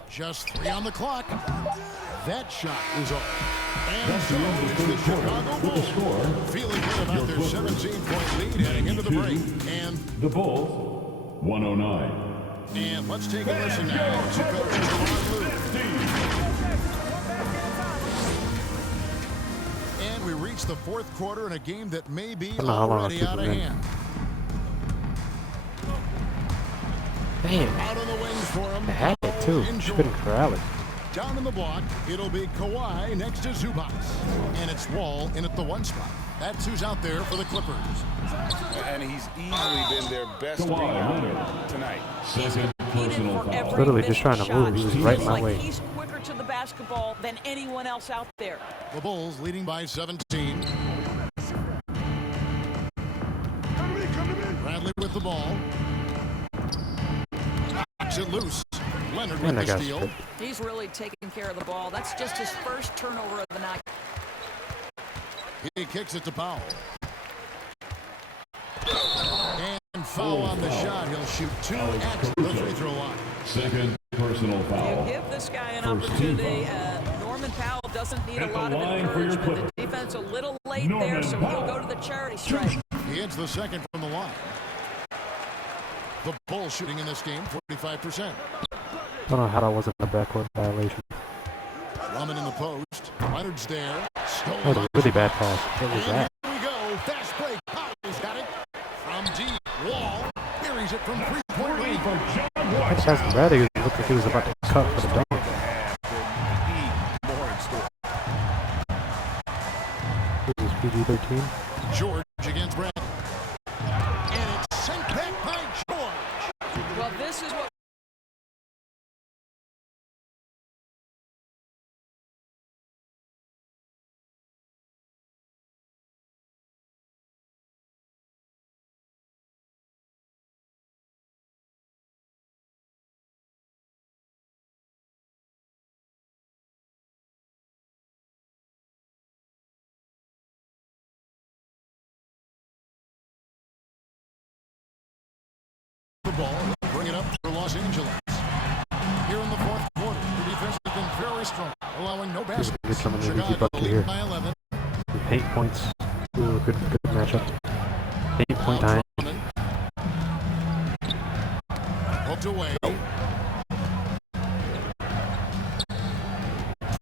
Just 3 on the clock. That shot is off. And That's so the end of the it's the third quarter. Chicago With the Bulls score, feeling good about their Clippers, 17-point lead heading into the break. 92. The Bulls, 109. And let's take a listen now to Coach Javon Lou. And we reach the 4th quarter in a game that may be don't know how long already it'll out of keep them in. hand. Damn. Out on the wings for him. I had it too. Enjoy. Couldn't corral it. Down in the block, it'll be Kawhi next to Zubac. And it's Wall in at the 1 spot. That's who's out there for the Clippers. And he's easily been their best Kawhi rebounder Leonard. tonight. Second personal For foul. every Literally missed just trying to shot. move. He was right in my Feels way. like he's quicker to the basketball than anyone else out there. The Bulls leading by 17. Bradley with the ball. Knocks it loose. Leonard Man, with that the guy's steal. good. He's really taking care of the ball. That's just his first turnover of the night. He kicks it to Powell. And foul on the shot. He'll shoot 2 at the free throw line. Second personal You foul. give this guy an First team opportunity. Norman Powell doesn't need a At the lot of line for your encouragement. The Clippers. defense a little late there, Norman so he'll Powell. go to the charity stripe. He hits the second from the line. The Bulls shooting in this game 45%. I don't know how that wasn't a backcourt violation. Drummond in the post. Leonard's there. That Stolen was by a really bad pass. What was that? Here we go. Fast break. Powell's got it. From deep. Wall. Buries it from 3-point range. I just asked Bradley. It looked like he was about to cut for the dunk. This is PG-13. George against Brad. And it's sent back by George. this is what the ball, bring it up for Los Angeles. Here in the fourth quarter, the defense has been very strong, allowing no baskets. Chicago leading by 11. 8 points. Ooh, good matchup. 8-point time. Hooked away.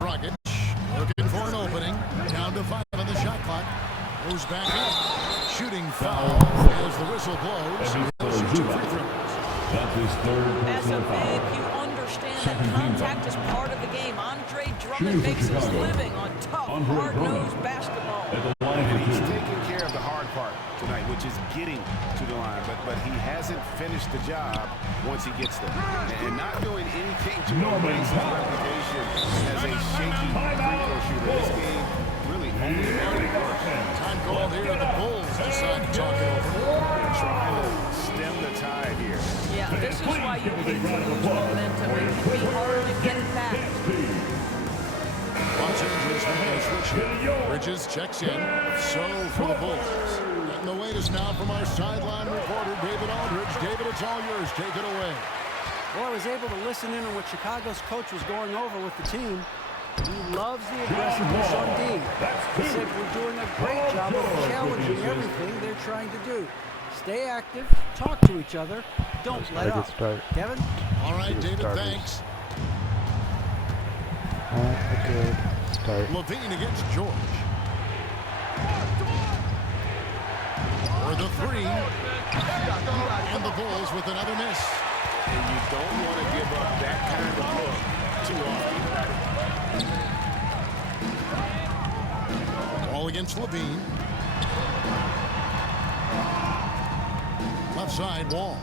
Dragic looking for an opening. Down to 5 on the shot clock. Moves back up. Shooting foul as the whistle blows. He'll shoot 2 free throws. as a big, you understand that contact is part of the game. Andre Drummond makes his living on tough, hard-nosed basketball. And he's taking care of the hard part tonight, which is getting to the line. But he hasn't finished the job once he gets there. And not doing anything to erase his reputation as a shaky free throw shooter. This game really only made it worse. Time called here. The Bulls decide to talk it over. They're trying to stem the tide here. Yeah, this is why you hate to lose momentum. It can be hard to get it back. Los Angeles making a switch here. Bridges checks in. So for the Bulls. And the wait is now from our sideline reporter, David Aldridge. David, it's all yours. Take it away. Well, I was able to listen in on what Chicago's coach was going over with the team. He loves the aggressiveness on D. He said we're doing a great job of challenging everything they're trying to do. Stay active, talk to each other, don't let up. Kevin? All right, David, thanks. Good start. Levine against George. For the 3. And the Bulls with another miss. And you don't want to give up that kind of look too often. Ball against Levine. Left side, Wall.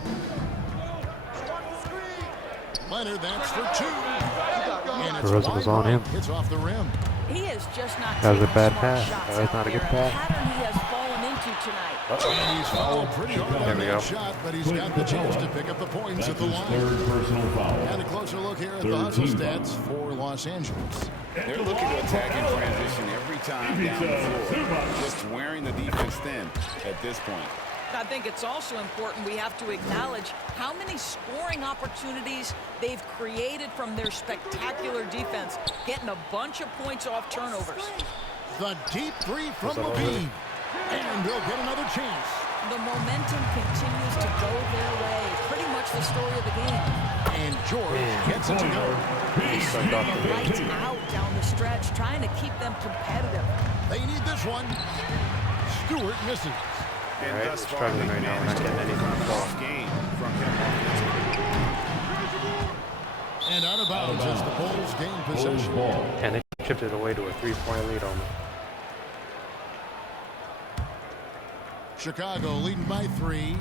Leonard, that's for 2. And it's DeRozan was on him. It's off the rim. He is just not That was a taking bad smart pass. shots That was out not a good there. pass. Pattern he has fallen into tonight. And he's fouled pretty hard There on we that go. shot, but he's got the chance to pick up the points at the line. Third personal foul. And a closer look here at the hustle stats for Los Angeles. They're looking to attack in transition every time down the floor. Just wearing the defense thin at this point. I think it's also important we have to acknowledge how many scoring opportunities they've created from their spectacular defense, getting a bunch of points off turnovers. The deep 3 from Levine. And they'll get another chance. The momentum continues to go their way. Pretty much the story of the game. And George gets it to go. He's lights out down the stretch, trying to keep them competitive. They need this one. Stewart misses. And All right, thus far, struggling they right now. We're managed not to getting overcome anything. a soft game from him offensively. And out of bounds as the Bulls gain possession. And they chipped it away to a 3-point lead on them. Chicago leading by 3.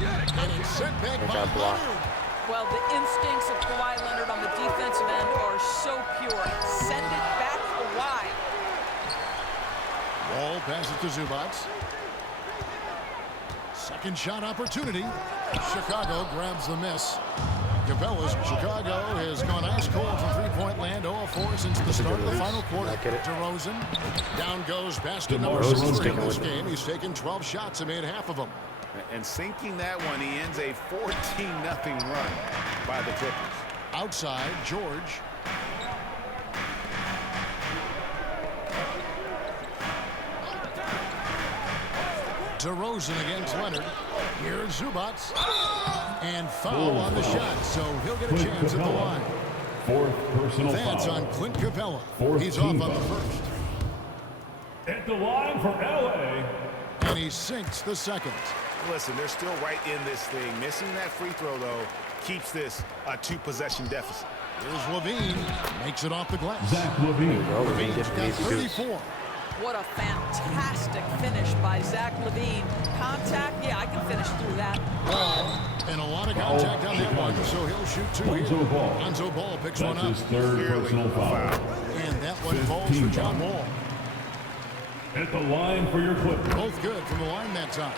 And it's sent back by got blocked. Leonard. Well, the instincts of Kawhi Leonard on the defensive end are so pure. Send it back Kawhi. Wall passes to Zubac. Second shot opportunity. Chicago grabs the miss. Capella's Chicago has gone ice cold from three-point land, 0-4 since the start of the final quarter. DeRozan. Down goes basket number 3 in this game. He's taken 12 shots and made half of them. And sinking that one, he ends a 14-0 run by the Clippers. Outside, George. DeRozan against Leonard. Here's Zubac. And foul on the shot, so he'll get a chance at the line. Fourth personal That's foul. on Clint Capella. Fourth He's off team on the foul. first. At the line for LA. And he sinks the second. Listen, they're still right in this thing. Missing that free throw, though, keeps this a 2-possession deficit. Here's Levine. Makes it off the glass. Zach Levine. Levine Levine's gets an got easy deuce. 34. What a fantastic finish by Zach LaVine. Contact, yeah, I can finish through that. And a lot of contact on that one, so he'll shoot two here. Lonzo Ball picks one That's up. his third personal foul. And that one falls for John Wall. At the line for your Clippers. Both good from the line that time.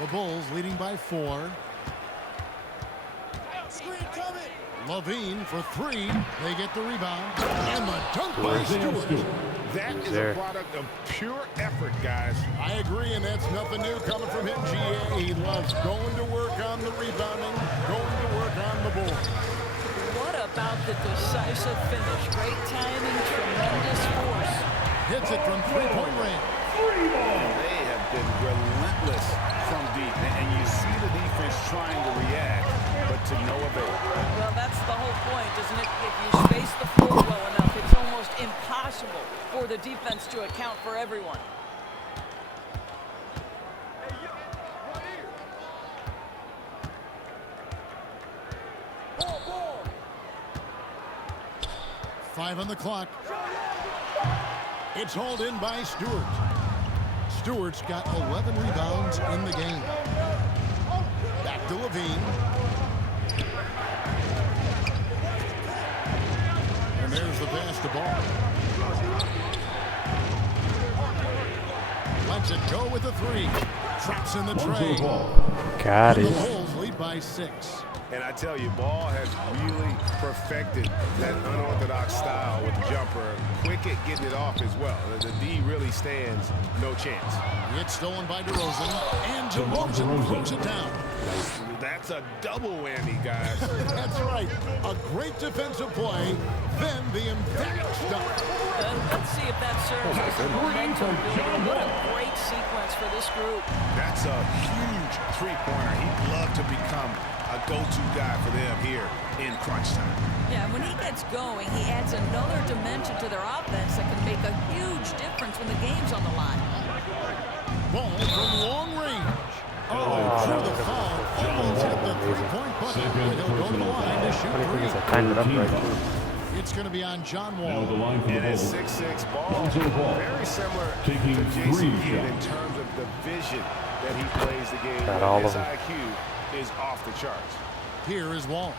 The Bulls leading by 4. LaVine for 3. They get the rebound. And the dunk by Stewart. That is a product of pure effort, guys. I agree, and that's nothing new coming from him, GA. He loves going to work on the rebounding, going to work on the board. What about the decisive finish? Great timing, tremendous force. Hits it from three-point range. They have been relentless from deep, and you see the defense trying to react, but to no avail. Well, that's the whole point, isn't it? If you space the floor well enough, it's almost impossible for the defense to account for everyone. Five on the clock. It's hauled in by Stewart. Stewart's got 11 rebounds in the game. Back to LaVine. And there's the pass to Ball. Lets it go with the 3. Traps in the tray. Got And it. the Bulls lead by 6. And I tell you, Ball has really perfected that unorthodox style with the jumper. Quick at getting it off as well. The D really stands no chance. It's stolen by DeRozan. And DeRozan throws it down. That's a double whammy, guys. That's right. A great defensive play, then the emphatic stop. Let's see if that serves as a momentum builder. What a great sequence for this group. That's a huge three-pointer. He'd love to become a go-to guy for them here in crunch time. Yeah, when he gets going, he adds another dimension to their offense that can make a huge difference when the game's on the line. Ball from long range. Through the foul. Almost hit the three-point bucket. And he'll go to the line to shoot Funny thing is, I three. timed it up right too. It's going to be on John Now the Wall. line for the And it's Bulls. 6'6" Ball. Lonzo Ball. Very similar Taking to Jason three Kidd in shots. terms of the vision that he plays the game. Got all His of them. IQ is off the charts. Here is Wall.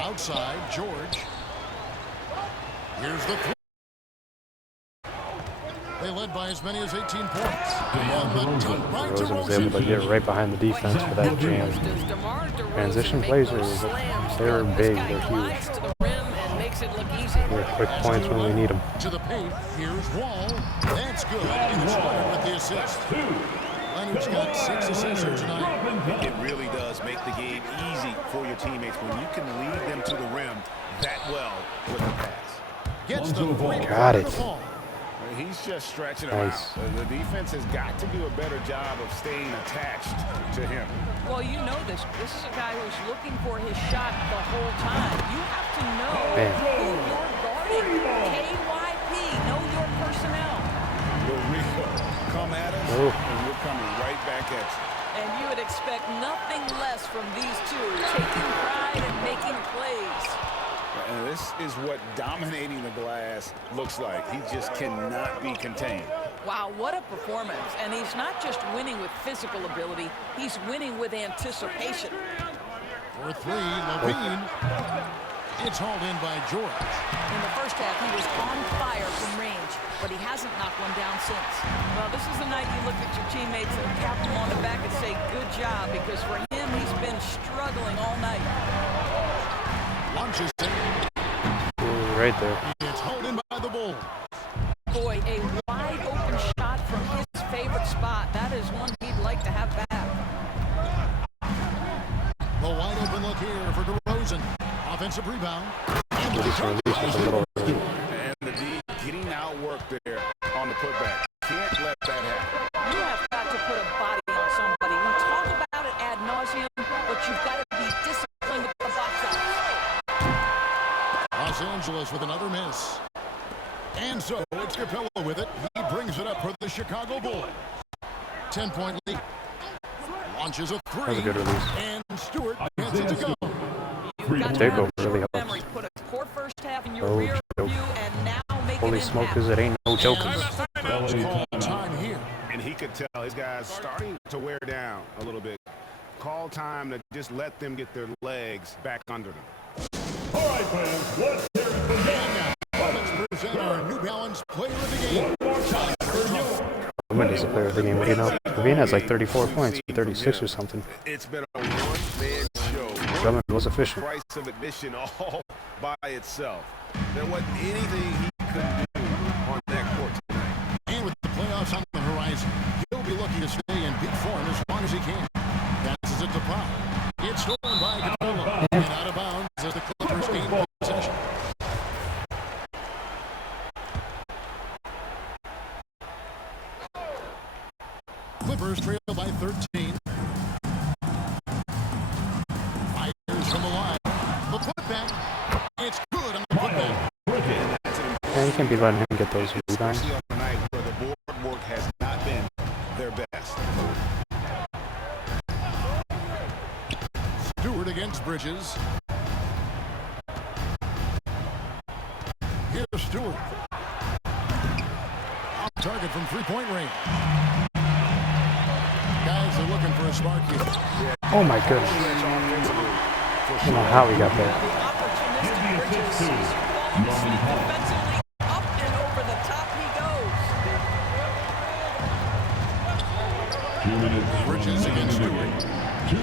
Outside, George. Here's the three. They led by as many as 18 points. And the dunk by DeRozan was able to get right behind the defense for that jam. Does DeMar DeRozan Transition make plays those are slams, they're though? big, This guy they're glides huge. to the rim and makes it look easy. They're quick points when we need them. To the paint. Here's Wall. That's good. And it's Leonard with the assist. Leonard's got 6 assists here tonight. It really does make the game easy for your teammates when you can lead them to the rim that well with the pass. Gets the three. Got it. He's just stretching him Nice. out. The defense has got to do a better job of staying attached to him. Well, you know this. This is a guy who's looking for his shot the whole time. You have to know Man. who you're guarding. KYP, know your personnel. The real come at us, Oh. and we're coming right back at you. And you would expect nothing less from these two, taking pride and making plays. And this is what dominating the glass looks like. He just cannot be contained. Wow, what a performance. And he's not just winning with physical ability, he's winning with anticipation. For 3, LaVine. It's hauled in by George. In the first half, he was on fire from range, but he hasn't knocked one down since. Well, this is the night you look at your teammates and tap them on the back and say, good job, because for him, he's been struggling all night. Launches it. Right there. It's hauled in by the Bulls. Boy, a wide open shot from his favorite spot. That is one he'd like to have back. The wide open look here for DeRozan. Offensive rebound. And the Release dunk was by a little early. And the D getting outworked there on the putback. Can't let that happen. You have got to put a body on somebody. We talk about it ad nauseum, but you've got to be disciplined at the box office. Los Angeles with another miss. And so it's Capella with it. He brings it up for the Chicago Bulls. 10-point lead. Launches a 3. That was a good release. And Stewart gets it to go. You've got to Takeover have really short helps. memory. Put a poor first half in your Oh, rear joke. view and now Holy it smokers, it ain't no jokers. Time here. And he could tell his guys starting to wear down a little bit. Call time to just let them get their legs back under them. All right, fans, let's hear it for Young. Let's present our New Balance player of the game. One more time for Young. Drummond is the player of the game. What do you know? Levine has like 34 points, 36 or something. It's been a one-man show. Drummond was efficient. Price of admission all by itself. There wasn't anything he couldn't do on that court tonight. And with the playoffs on the horizon, he'll be looking to stay in peak form as long as he can. Passes it to Pop. It's stolen by Capella. And out of bounds as the Clippers gain possession. Clippers trail by 13. Fires from the line. The putback. It's good on the putback. Yeah, you can't be letting him get those rebounds. Especially on a night where the board work has not been their best. Stewart against Bridges. Here's Stewart. Off target from three-point range. Guys are looking for a spark here. Oh my goodness. I don't know how he got there. Opportunistic Bridges sees defensively up and over the top he goes. 2 minutes. Bridges against Stewart.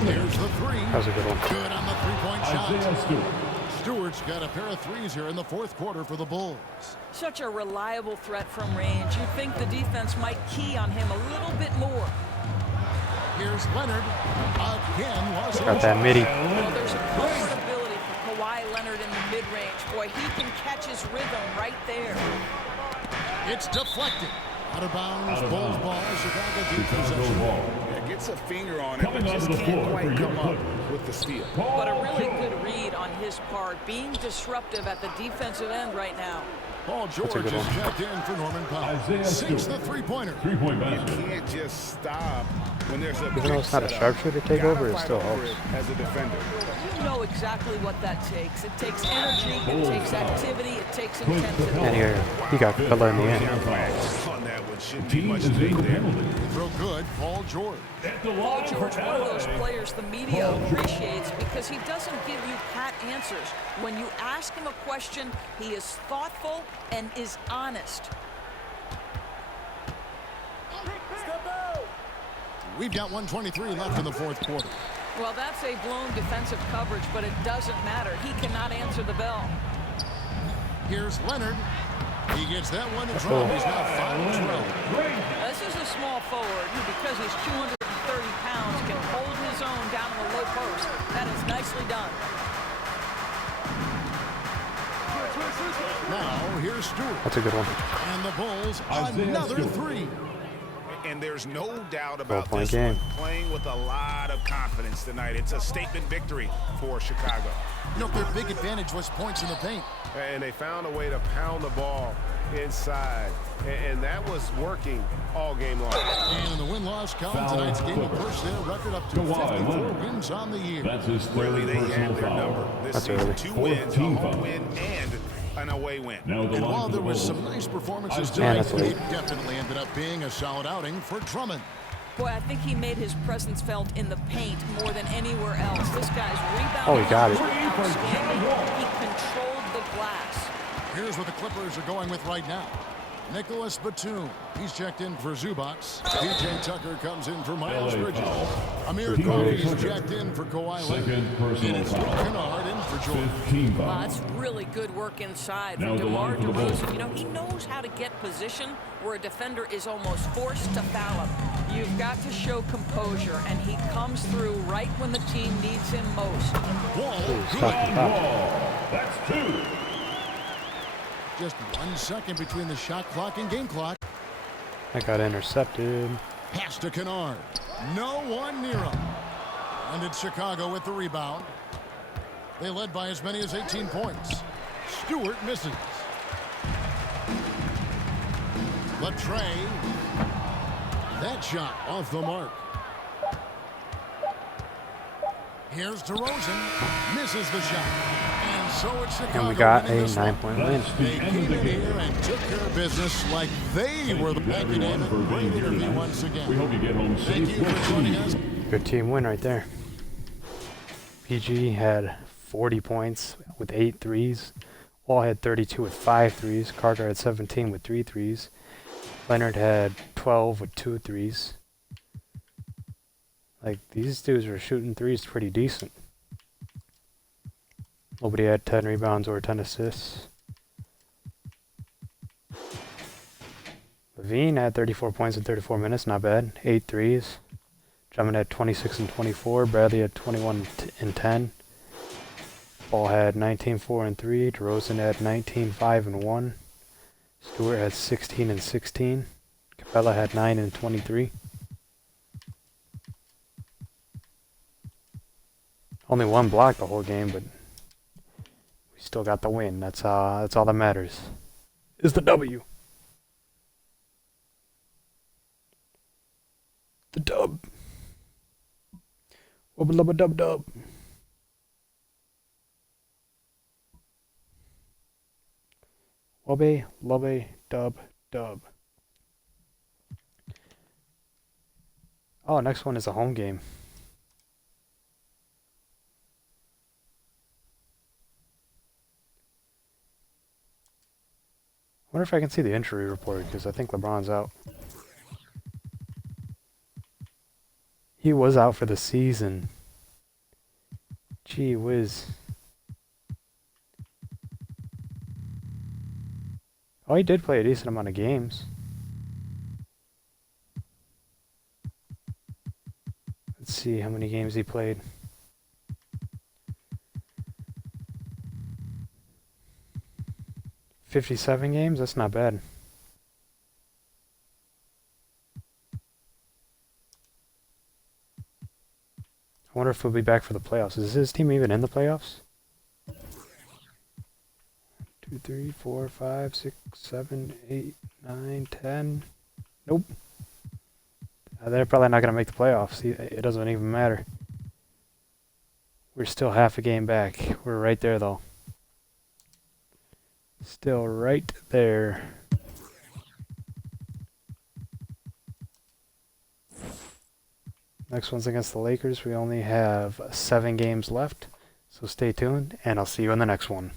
There's the three. That was a good one. Good on the three-point Isaiah shot. Stewart. Stewart's got a pair of threes here in the fourth quarter for the Bulls. Such a reliable threat from range. You'd think the defense might key on him a little bit more. Here's Leonard. Again, lost Got that midi. Well, there's a comfortability for Kawhi Leonard in the mid-range. Boy, he can catch his rhythm right there. It's deflected. Out of bounds. Out of Bulls bounds. ball. Chicago deep Chicago possession. ball. Yeah, gets a finger on it, Coming but onto just the can't floor for quite your come up Clippers. with the steal. But a really good read on his part, being disruptive at the defensive end right now. Paul George good is one. checked in for Norman Powell. Isaiah Sinks Stewart. the three-pointer. 3-point You basket. can't just stop when there's a Even though it's not a setup. sharpshooter takeover, it Gotta still fight over helps. it as a defender. You know exactly what that takes. It takes energy, it takes activity, it takes intensity. And he got Capella in the end. On that one shouldn't be Team much is debate able there. penalty. Throw good. Paul George. At the Paul line for George, one of those LA. players the media appreciates because he doesn't give you pat answers. When you ask him a question, he is thoughtful and is honest. We've got 1:23 left in the fourth quarter. Well, that's a blown defensive coverage, but it doesn't matter. He cannot answer the bell. Here's Leonard. He gets that one to drop. He's now 5-12. This is a small forward who, because he's 230 pounds, can hold his own down in the low post. That is nicely done. Now, here's Stewart. That's a good one. And the Bulls, Isaiah another Stewart. three. And there's no doubt about point this game. one. Playing with a lot of confidence tonight. It's a statement victory for Chicago. You know, their big advantage was points in the paint. And they found a way to pound the ball inside. And that was working all game long. And in the win-loss column, Foul tonight's game will Clippers. push their record up to Kawhi 54 Leonard. wins on the year. That's his Really, third they personal had their number foul. this That's season. early. 2 Fourth wins, a team home foul. win, and an away win. Now the And line while for the there was Bulls. some nice performances Isaiah tonight, that's late. it definitely ended up being a solid outing for Drummond. Boy, I think he made his presence felt in the paint more than anywhere else. This guy's rebounding. Oh, he got it. Outstanding. He controlled the glass. Here's what the Clippers are going with right now. Nicholas Batum. He's checked in for Zubac. PJ Tucker comes in for Miles LA Bridges. foul. Amir PJ Coffey's Tucker. checked in for Kawhi Leonard. Second personal And it's Luke foul. Kennard in for Jordan. 15 Wow, foul. that's really good work inside Now from the DeMar line for the Bulls. DeRozan. You know, he knows how to get position where a defender is almost forced to foul him. You've got to show composure, and he comes through right when the team needs him most. Wall, Stop the top. Ball. That's 2. just 1 second between the shot clock and game clock. That got intercepted. Pass to Kennard. No one near him. And it's Chicago with the rebound. They led by as many as 18 points. Stewart misses. Latrey. That shot off the mark. Here's DeRozan. Misses the shot. And So it's Chicago And we got a winning this one. 9-point win. They came in here and took care of business like they were the Thank you, David. Great interview once again. We hope you get home Thank safe. you for joining us. Good team win right there. PG had 40 points with 8 threes. Wall had 32 with 5 threes. Carter had 17 with 3 threes. Leonard had 12 with 2 threes. Like, these dudes were shooting threes pretty decent. Nobody had 10 rebounds or 10 assists. Levine had 34 points in 34 minutes, not bad. 8 threes. Drummond had 26 and 24. Bradley had 21 and 10. Ball had 19, 4 and 3. DeRozan had 19, 5 and 1. Stewart had 16 and 16. Capella had 9 and 23. Only one block the whole game, but we still got the win. That's all that matters. Is the W. The dub. Wubba lubba dub dub. Wubby lubby dub dub. Oh, next one is a home game. I wonder if I can see the injury report, because I think LeBron's out. He was out for the season. Gee whiz. Oh, he did play a decent amount of games. Let's see how many games he played. 57 games? That's not bad. I wonder if he'll be back for the playoffs. Is his team even in the playoffs? 2, 3, 4, 5, 6, 7, 8, 9, 10. Nope. They're probably not going to make the playoffs. It doesn't even matter. We're still half a game back. We're right there, though. Still right there. Next one's against the Lakers. We only have 7 games left. So stay tuned, and I'll see you in the next one.